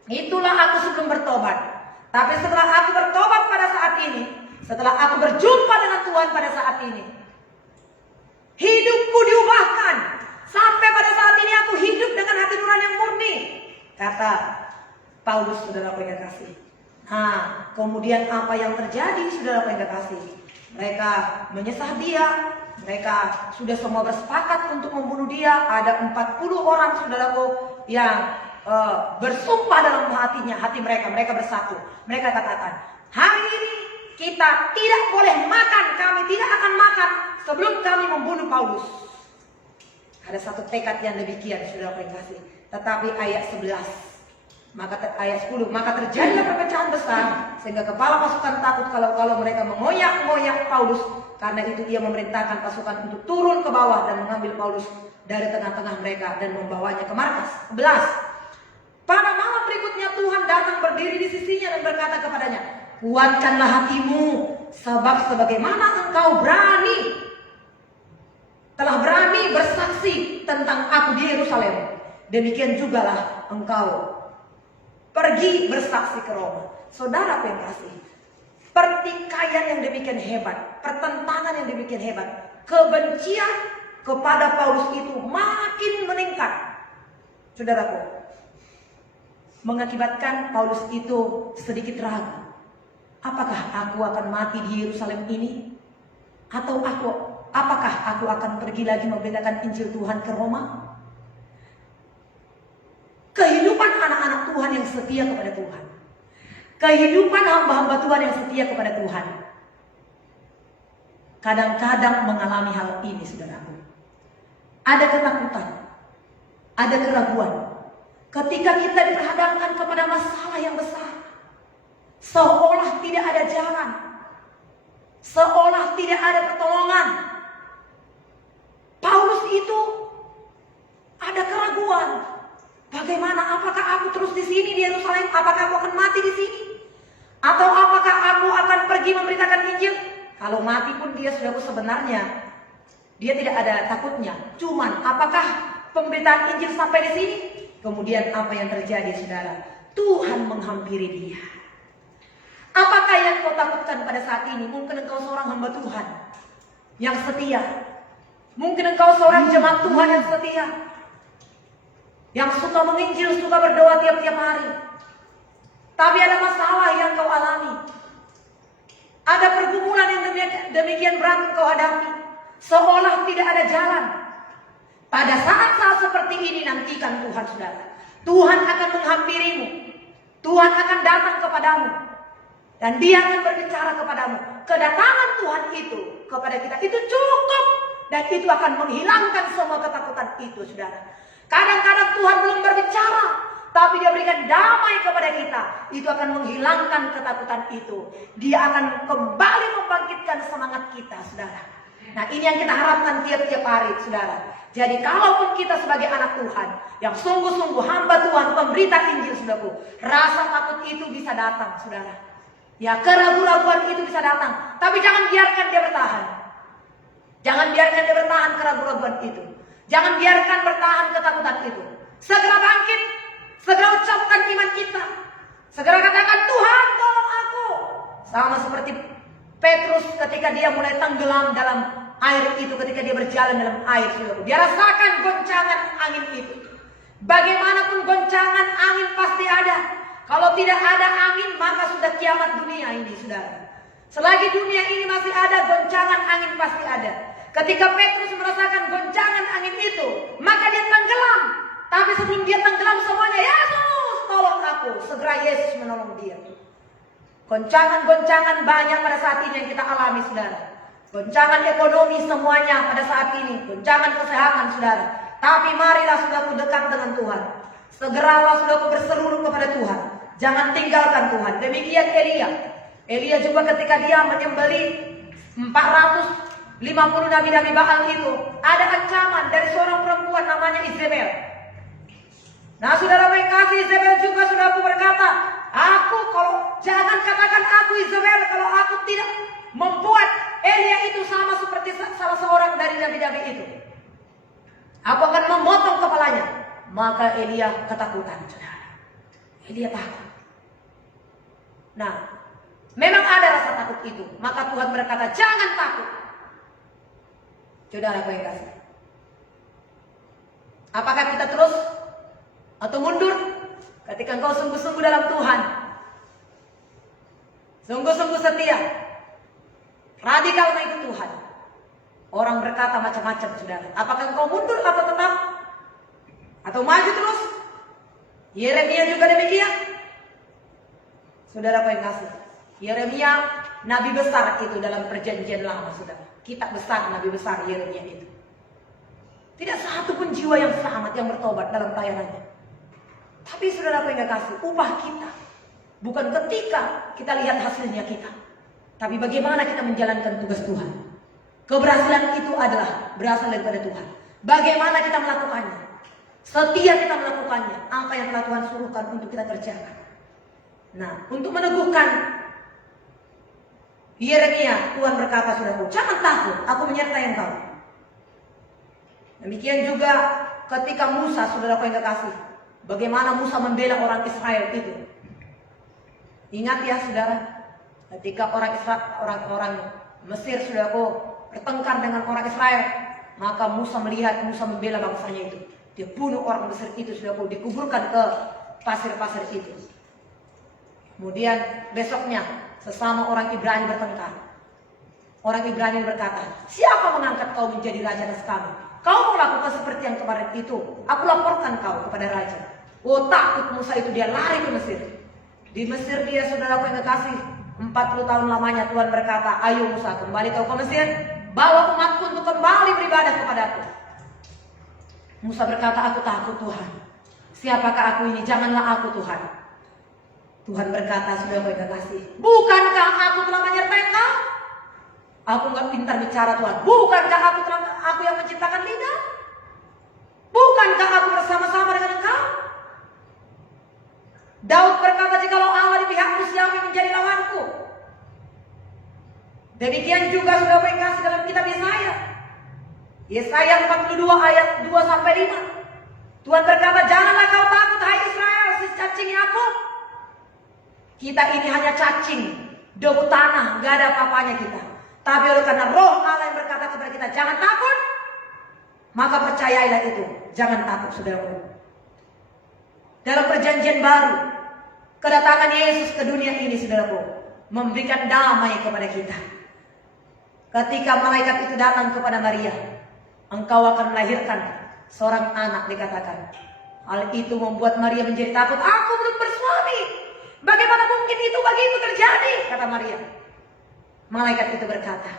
Itulah aku sebelum bertobat. Tapi setelah aku bertobat pada saat ini, setelah aku berjumpa dengan Tuhan pada saat ini, hidupku diubahkan. Sampai pada saat ini aku hidup dengan hati nurani yang murni, kata Paulus, saudara yang kasih. Nah, kemudian apa yang terjadi, saudara yang kasih? Mereka menyesah dia. Mereka sudah semua bersepakat untuk membunuh dia. Ada 40 orang, saudaraku, yang bersumpah dalam hatinya, hati mereka bersatu. Mereka katakan, hari ini kita tidak boleh makan, kami tidak akan makan sebelum kami membunuh Paulus. Ada satu tekad yang demikian, saudara yang kasih. Tetapi ayat 11, ayat 10, maka terjadilah perpecahan besar, sehingga kepala pasukan takut kalau mereka mengoyak-ngoyak Paulus. Karena itu ia memerintahkan pasukan untuk turun ke bawah dan mengambil Paulus dari tengah-tengah mereka dan membawanya ke markas. 11. Pada malam berikutnya Tuhan datang berdiri di sisinya dan berkata kepadanya, kuatkanlah hatimu, sebab sebagaimana engkau telah berani bersaksi tentang aku di Yerusalem, demikian jugalah engkau pergi bersaksi ke Roma. Saudara yang kasih, pertikaian yang demikian hebat, pertentangan yang demikian hebat, kebencian kepada Paulus itu makin meningkat, saudaraku, mengakibatkan Paulus itu sedikit ragu. Apakah aku akan mati di Yerusalem ini? Atau apakah aku akan pergi lagi memberitakan Injil Tuhan ke Roma? Kehidupan anak-anak Tuhan yang setia kepada Tuhan, kehidupan hamba-hamba Tuhan yang setia kepada Tuhan, kadang-kadang mengalami hal ini, saudaraku. Ada ketakutan, ada keraguan. Ketika kita diperhadapkan kepada masalah yang besar, seolah tidak ada jalan, seolah tidak ada pertolongan. Paulus itu ada keraguan. Bagaimana? Apakah aku terus di sini di Yerusalem? Apakah aku akan mati di sini? Atau apakah aku akan pergi memberitakan Injil? Kalau mati pun dia saudaraku sebenarnya dia tidak ada takutnya. Cuman apakah pemberitaan Injil sampai di sini? Kemudian apa yang terjadi saudara? Tuhan menghampiri dia. Apakah yang kau takutkan pada saat ini? Mungkin engkau seorang hamba Tuhan yang setia. Mungkin engkau seorang jemaat Tuhan yang setia, yang suka menginjil, suka berdoa tiap-tiap hari. Tapi ada masalah yang kau alami. Ada pergumulan yang demikian berat kau hadapi. Seolah tidak ada jalan. Pada saat-saat seperti ini nantikan Tuhan saudara. Tuhan akan menghampirimu. Tuhan akan datang kepadamu. Dan dia akan berbicara kepadamu. Kedatangan Tuhan itu kepada kita itu cukup. Dan itu akan menghilangkan semua ketakutan itu saudara. Kadang-kadang Tuhan belum berbicara, tapi dia berikan damai kepada kita. Itu akan menghilangkan ketakutan itu. Dia akan kembali membangkitkan semangat kita saudara. Nah ini yang kita harapkan tiap-tiap hari saudara. Jadi kalaupun kita sebagai anak Tuhan yang sungguh-sungguh hamba Tuhan, pemberita Injil saudaraku, rasa takut itu bisa datang saudara. Ya keraguan-raguan itu bisa datang. Tapi jangan biarkan dia bertahan. Jangan biarkan dia bertahan keraguan-raguan itu. Jangan biarkan bertahan ketakutan itu. Segera bangkit. Segera ucapkan iman kita. Segera katakan Tuhan tolong aku. Sama seperti Petrus ketika dia mulai tenggelam dalam air itu. Ketika dia berjalan dalam air. Dia rasakan goncangan angin itu. Bagaimanapun goncangan angin pasti ada. Kalau tidak ada angin maka sudah kiamat dunia ini saudara. Selagi dunia ini masih ada, goncangan angin pasti ada. Ketika Petrus merasakan goncangan angin itu, maka dia tenggelam. Tapi sebelum dia tenggelam semuanya, Yesus tolong aku. Segera Yesus menolong dia. Goncangan-goncangan banyak pada saat ini yang kita alami saudara. Goncangan ekonomi semuanya pada saat ini. Goncangan kesehatan saudara. Tapi marilah saudaraku dekat dengan Tuhan. Segeralah saudaraku berseru kepada Tuhan. Jangan tinggalkan Tuhan. Demikian Elia. Elia juga ketika dia menyembeli 450 nabi-nabi Baal itu, ada ancaman dari seorang perempuan namanya Izebel. Nah saudara yang kasih, Izebel juga saudaraku berkata, aku kalau jangan katakan aku Izebel kalau aku tidak membuat Elia itu sama seperti salah seorang dari nabi-nabi itu. Aku akan memotong kepalanya. Maka Elia ketakutan saudara. Elia takut. Nah, memang ada rasa takut itu. Maka Tuhan berkata, jangan takut. Saudara yang kasih. Apakah kita terus atau mundur ketika engkau sungguh-sungguh dalam Tuhan? Sungguh-sungguh setia. Radikal mengikut Tuhan. Orang berkata macam-macam saudara. Apakah engkau mundur atau tetap? Atau maju terus? Yeremia juga demikian. Saudara yang kasih. Yeremia nabi besar itu dalam perjanjian lama saudara. Kitab besar nabi besar Yeremia itu. Tidak satu pun jiwa yang selamat yang bertobat dalam tayanannya. Tapi saudara yang kasih, upah kita bukan ketika kita lihat hasilnya kita, tapi bagaimana kita menjalankan tugas Tuhan. Keberhasilan itu adalah berasal daripada Tuhan. Bagaimana kita melakukannya? Setia kita melakukannya. Apa yang telah Tuhan suruhkan untuk kita kerjakan. Nah, untuk meneguhkan Yeremia, Tuhan berkata saudaraku, jangan takut, aku menyertai engkau. Demikian juga ketika Musa, saudaraku yang kekasih, bagaimana Musa membela orang Israel itu. Ingat ya saudara, ketika orang Mesir saudaraku bertengkar dengan orang Israel, maka Musa melihat, Musa membela bangsanya itu. Dia bunuh orang Mesir itu saudaraku, dikuburkan ke pasir-pasir itu. Kemudian besoknya sesama orang Ibrani bertengkar. Orang Ibrani berkata, siapa mengangkat kau menjadi raja atas kami? Kau melakukan seperti yang kemarin itu. Aku laporkan kau kepada raja. Oh takut Musa itu, dia lari ke Mesir. Di Mesir dia saudaraku yang kekasih 40 tahun lamanya. Tuhan berkata, ayo Musa kembali kau ke Mesir. Bawa umatku untuk kembali beribadah kepadaku. Musa berkata, aku takut Tuhan. Siapakah aku ini? Janganlah aku Tuhan. Tuhan berkata, saudaraku yang kekasih, bukankah aku telah menyertai engkau? Aku nggak pintar bicara Tuhan. Bukankah aku yang menciptakan lidah? Bukankah aku bersama-sama dengan engkau? Daud berkata, jikalau Allah di pihakku, siapa yang menjadi lawanku? Demikian juga sudah kasih dalam kitab Yesaya. Yesaya 42 ayat 2 sampai 5. Tuhan berkata, janganlah kau takut hai Israel, si cacing Yakub. Kita ini hanya cacing, debu tanah, gak ada apa-apanya kita. Tapi oleh karena roh Allah yang berkata kepada kita, jangan takut, maka percayailah itu. Jangan takut, saudaraku. Dalam perjanjian baru, kedatangan Yesus ke dunia ini, saudaraku, memberikan damai kepada kita. Ketika malaikat itu datang kepada Maria, engkau akan melahirkan seorang anak, dikatakan. Hal itu membuat Maria menjadi takut. Aku belum bersuami. Bagaimana mungkin itu bagiku terjadi? Kata Maria. Malaikat itu berkata,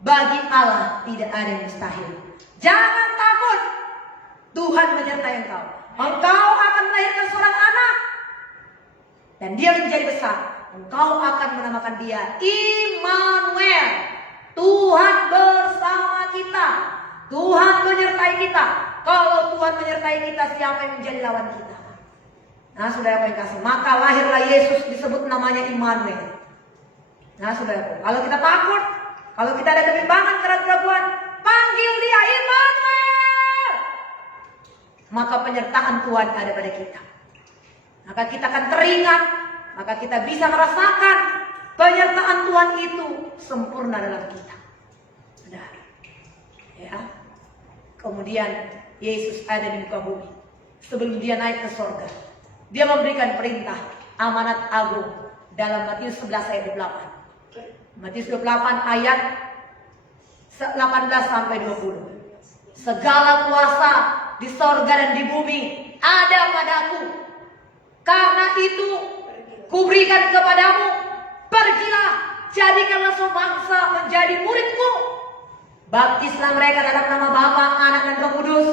bagi Allah tidak ada yang mustahil. Jangan takut. Tuhan menyertai engkau. Engkau akan melahirkan seorang anak. Dan dia menjadi besar. Engkau akan menamakan dia Immanuel. Tuhan bersama kita. Tuhan menyertai kita. Kalau Tuhan menyertai kita, siapa yang menjadi lawan kita? Nah, saudara yang kasih, maka lahirlah Yesus, disebut namanya Immanuel. Nah, saudara, kalau kita takut, kalau kita ada kebimbangan, keraguan, panggil dia Immanuel. Maka penyertaan Tuhan ada pada kita. Maka kita akan teringat, maka kita bisa merasakan penyertaan Tuhan itu sempurna dalam kita. Sudah. Ya. Kemudian Yesus ada di muka bumi. Sebelum dia naik ke surga, dia memberikan perintah amanat agung dalam Matius 11 ayat 28. Matius 28 ayat 18 sampai 20. Segala kuasa di sorga dan di bumi ada padaku. Karena itu kuberikan kepadamu, pergilah, jadikanlah semua bangsa menjadi muridku. Baptislah mereka dalam nama Bapa, Anak dan Roh Kudus.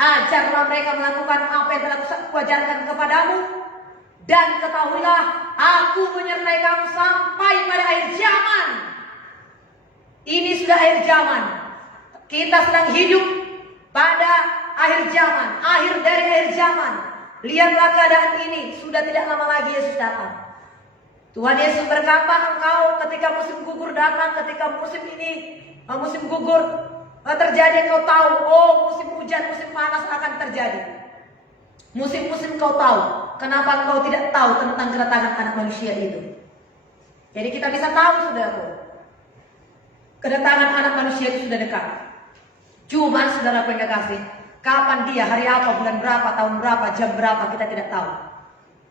Ajarlah mereka melakukan apa yang telah kuajarkan kepadamu. Dan ketahuilah, aku menyertai kamu sampai pada akhir zaman. Ini sudah akhir zaman. Kita sedang hidup pada akhir zaman, akhir dari akhir zaman. Lihatlah keadaan ini, sudah tidak lama lagi Yesus datang. Tuhan Yesus berkata, engkau ketika musim gugur datang, ketika musim ini, musim gugur terjadi, engkau tahu, oh musim hujan, musim panas akan terjadi. Musim-musim kau tahu, kenapa engkau tidak tahu tentang kedatangan anak manusia itu? Jadi kita bisa tahu, saudaraku, kedatangan anak manusia itu sudah dekat. Cuma saudara yang kasih, kapan dia, hari apa, bulan berapa, tahun berapa, jam berapa, kita tidak tahu.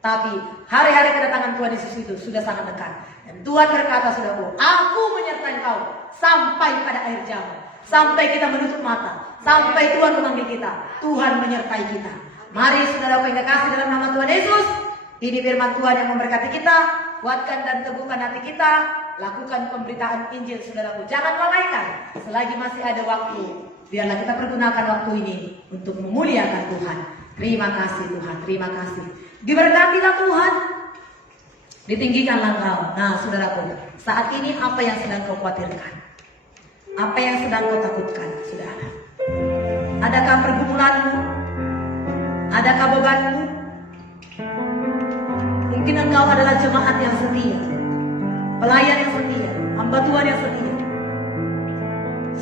Tapi hari-hari kedatangan Tuhan Yesus itu sudah sangat dekat. Dan Tuhan berkata, saudaraku, aku menyertai kau sampai pada akhir zaman. Sampai kita menutup mata, sampai Tuhan memanggil kita, Tuhan menyertai kita. Mari saudaraku yang kasih dalam nama Tuhan Yesus, ini firman Tuhan yang memberkati kita. Kuatkan dan teguhkan hati kita. Lakukan pemberitaan Injil, saudaraku. Jangan lalaikan. Selagi masih ada waktu, biarlah kita pergunakan waktu ini untuk memuliakan Tuhan. Terima kasih Tuhan, terima kasih. Diberkatilah Tuhan. Ditinggikanlah engkau. Nah saudaraku, saat ini apa yang sedang kau khawatirkan? Apa yang sedang kau takutkan, saudara? Adakah pergumulanmu? Adakah bebanmu? Mungkin engkau adalah jemaat yang setia, pelayan yang setia, hamba Tuhan yang setia,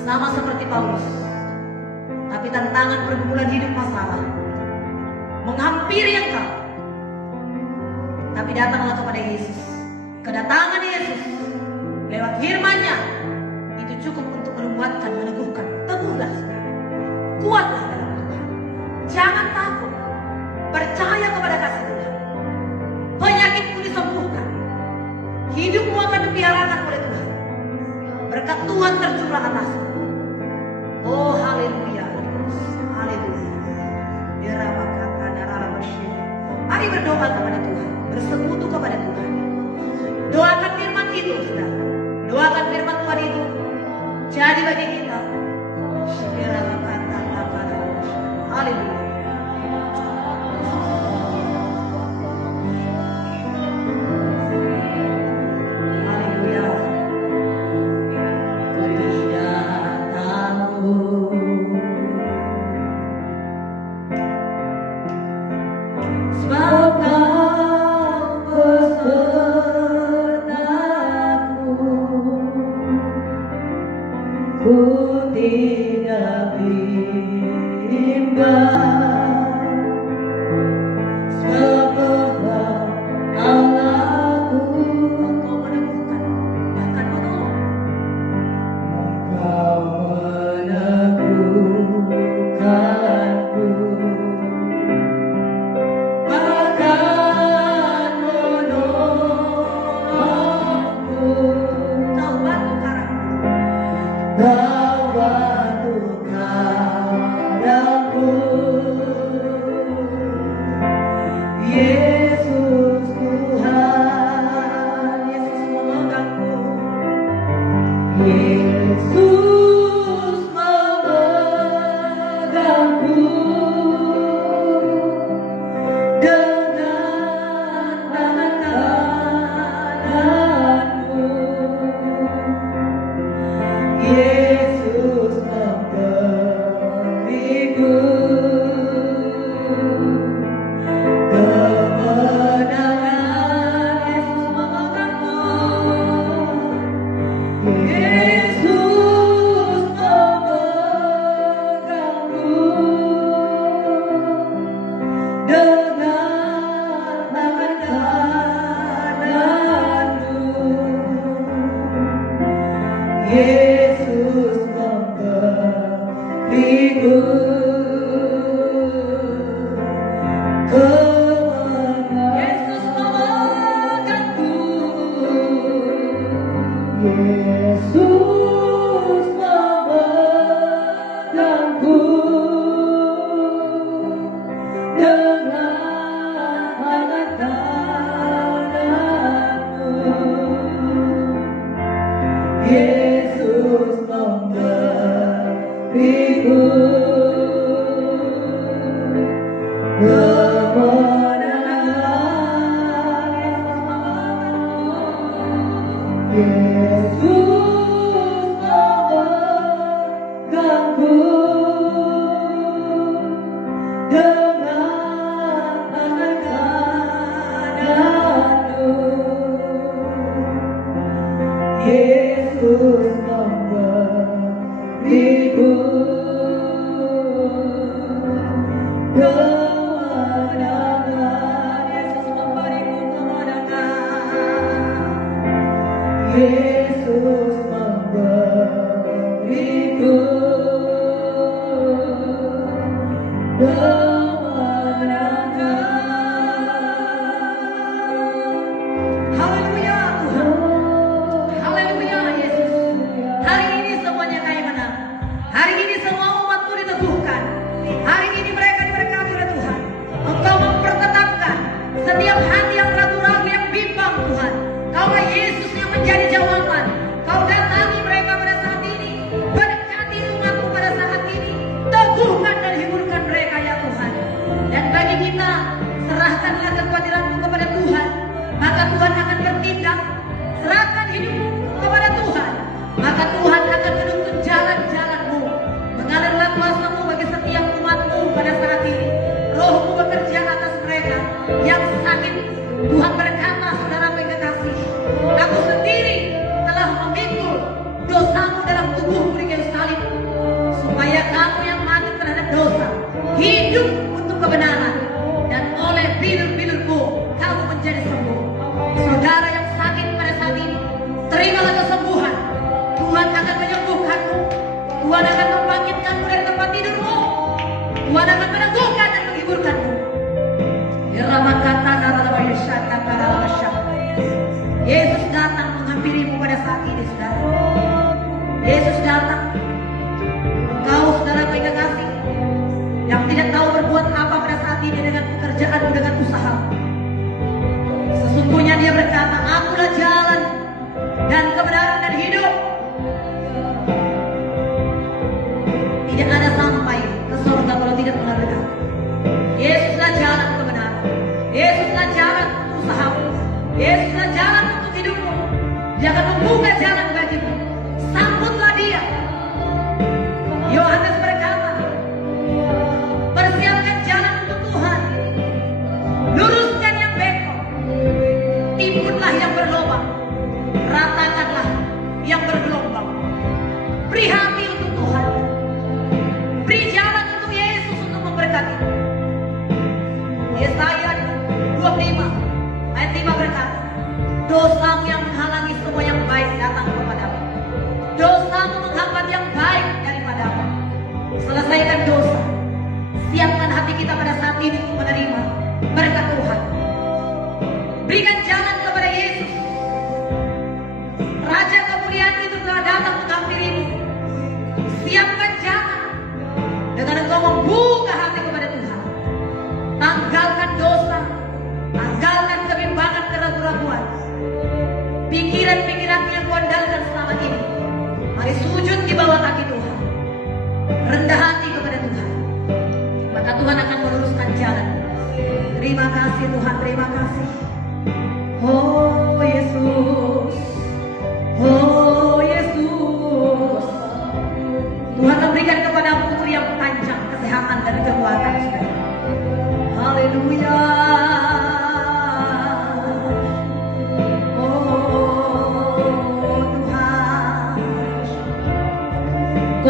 sama seperti Paulus. Tapi tantangan pergumulan hidup masalah menghampiri engkau. Tapi datanglah kepada Yesus. Kedatangan Yesus lewat firman-Nya itu cukup untuk menguatkan, meneguhkan. Teguhlah, kuatlah dalam Tuhan. Jangan takut. Percaya kepada kasih Tuhan. Penyakitmu disembuhkan. Hidupmu akan dipiarakan oleh Tuhan. Berkat Tuhan tercurah atasmu. Oh haleluya. Haleluya. Mari berdoa kepada Tuhan. Bersekutu kepada Tuhan. Doakan firman itu, saudara. Doakan firman Tuhan itu jadi bagi kita. Haleluya. Besertaku ku tidak bimbang, sebablah Allahku Engkau meneguhkan, akan menolong. Engkau meneguhkanku, akan menolongku. Kau batu karangku, Kau batu karangku, Yesus Tuhan, Yesus memegangku, Yesus memegangku dengan tangan kananmu. Yesus memberiku kemenangan. Yesus memegangku, Yesus memegangku dengan tangan kananmu. Yesus memberiku kemenangan. Yesus memegangku, Yesus memegangku dengan tangan kananmu. Yesus memberiku kemenangan. Yesus memegangku dengan tangan kananmu. Yesus memberiku kemenangan. Yesus memberiku kemenangan. Yesus memberiku kemenangan. Haleluya Tuhan. Haleluya Yesus. Hari ini semuanya kami menang. Hari ini semua umat-Mu diteguhkan. Hari ini mereka diberkati oleh Tuhan. Engkau mempertetapkan setiap hati yang ragu-ragu, yang bimbang Tuhan. Kaulah Yesus yang menjadi jawaban. Kau datangi mereka pada saat ini. Berkati umat-Mu pada saat ini. Teguhkan dan hiburkan mereka ya Tuhan. Dan bagi kita, serahkanlah kekhawatiran-Mu kepada Tuhan. Maka Tuhan akan bertindak. Serahkan hidupmu kepada Tuhan, maka Tuhan akan menuntun jalan-jalan-Mu. Mengalirlah kuasa-Mu bagi setiap umat-Mu pada saat ini. Roh-Mu bekerja atas mereka yang sakit. Tuhan berkata, saudara yang kekasih, aku sendiri telah memikul dosamu dalam tubuhmu di kayu salib, supaya kamu yang mati terhadap dosa hidup untuk kebenaran, dan oleh bilur-bilurku kamu menjadi sembuh. Saudara yang sakit pada saat ini, terimalah kesembuhan. Tuhan akan menyembuhkanmu. Tuhan akan membangkitkanmu dari tempat tidurmu. Tuhan akan meneguhkan dan menghiburkanmu. Yesus datang menghampirimu pada saat ini, saudara. Yesus datang. Kau, saudara yang kekasih, yang tidak tahu berbuat apa pada saat ini dengan pekerjaanmu, dengan usahamu. Sesungguhnya Dia berkata, akulah jalan dan kebenaran dan hidup.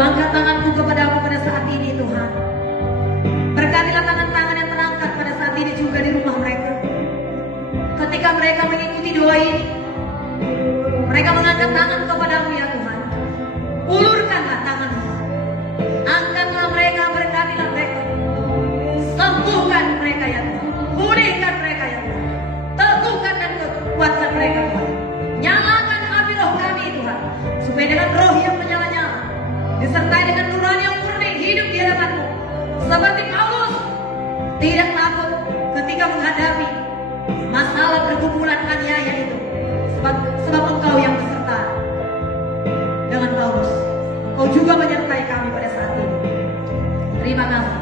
angkat tanganku kepadamu pada saat ini Tuhan. Berkatilah tangan-tangan yang terangkat pada saat ini juga di rumah mereka. Ketika mereka mengikuti doa ini, mereka mengangkat tangan kepadamu ya Tuhan. Ulurkanlah tanganmu. Angkatlah mereka, berkatilah mereka. Sembuhkan mereka ya Tuhan. Pulihkan mereka ya Tuhan. Teguhkan dan kuatkan mereka Tuhan. Nyalakan api roh kami Tuhan. Supaya dengan roh yang menyala-nyala, disertai dengan nurani yang murni, hidup di hadapan-Mu. Seperti Paulus, tidak takut ketika menghadapi masalah pergumulan aniaya itu. Sebab Engkau yang beserta dengan Paulus. Engkau juga menyertai kami pada saat ini. Terima kasih.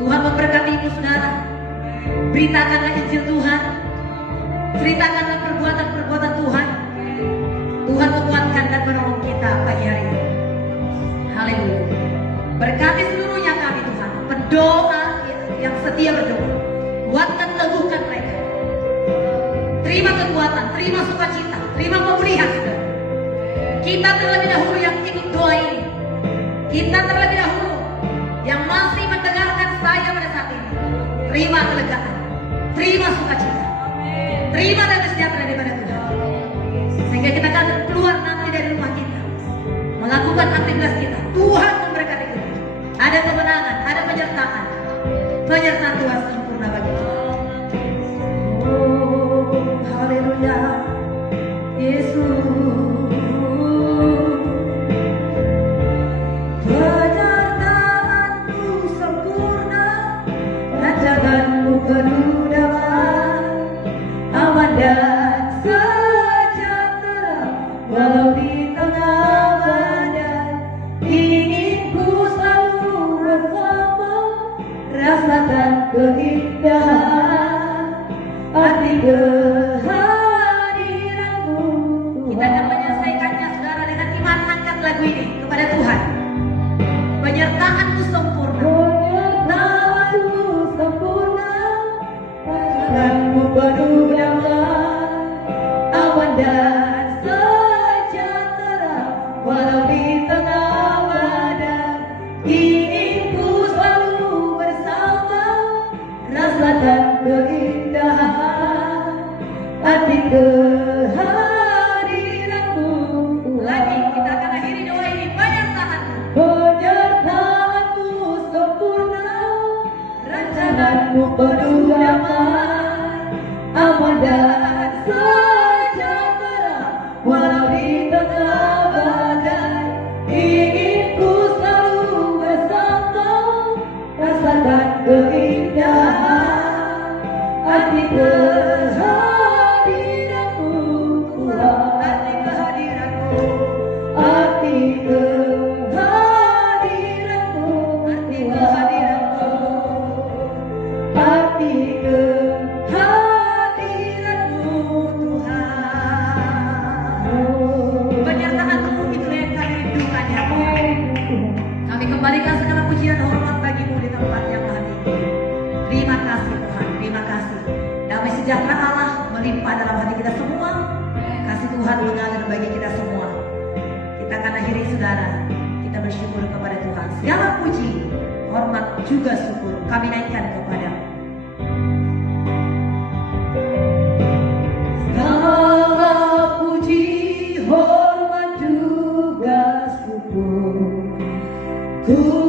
Tuhan memberkati ibu saudara. Beritakanlah Injil Tuhan. Ceritakanlah perbuatan-perbuatan Tuhan. Tuhan menguatkan dan menolong kita pagi hari ini. Haleluya. Berkati seluruhnya kami Tuhan. Pendoa yang setia berdoa. Kuatkan, teguhkan mereka. Terima kekuatan, terima sukacita, terima pemulihan saudara. Kita terlebih dahulu yang ikut doa ini. Kita terlebih dahulu yang masih mendengarkan saya pada saat ini. Terima kelegaan, terima sukacita, terima damai sejahtera daripada Tuhan. Sehingga kita akan keluar nanti dari rumah kita, melakukan aktivitas kita. Tuhan memberkati kita. Ada kemenangan, ada penyertaan. Penyertaan Tuhan sempurna bagi kita. Haleluya, Yesus. Penyertaanmu sempurna, rancanganmu penuh damai, aman dan sejahtera, walau di tengah badai. Ingin ku selalu bersama, rasakan keindahan arti kehadiranmu. Kita akan menyelesaikannya saudara dengan iman. Angkat lagu ini kepada Tuhan. Penyertaanmu sempurna, penyertaanmu sempurna, rancanganmu penuh damai, aman dan sejahtera, walau di tengah badai. Ingin ku selalu bersama, rasakan keindahan arti kehadiranmu. Lagi kita akan akhiri doa ini. Penyertaanmu sempurna, rancanganmu penuh damai, aman dan sejahtera, walau di tengah badai. Ingin ku selalu bersama, rasakan keindahan arti kehadiranmu Tuhan. Arti kehadiranmu, arti kehadiranmu, arti kehadiranmu, arti kehadiranmu Tuhan. Penyertaan-Mu itu yang kami rindukan ya Tuhan. Kami kembalikan segala pujian hormat bagi-Mu di tempat yang maha tinggi. Terima kasih Tuhan, terima kasih. Damai sejahtera Allah melimpah dalam hati kita semua. Kasih Tuhan mengalir bagi kita semua. Kita akan akhiri saudara. Kita bersyukur kepada Tuhan. Segala puji, hormat juga syukur kami naikkan kepada-Mu. Segala puji, hormat juga syukur ku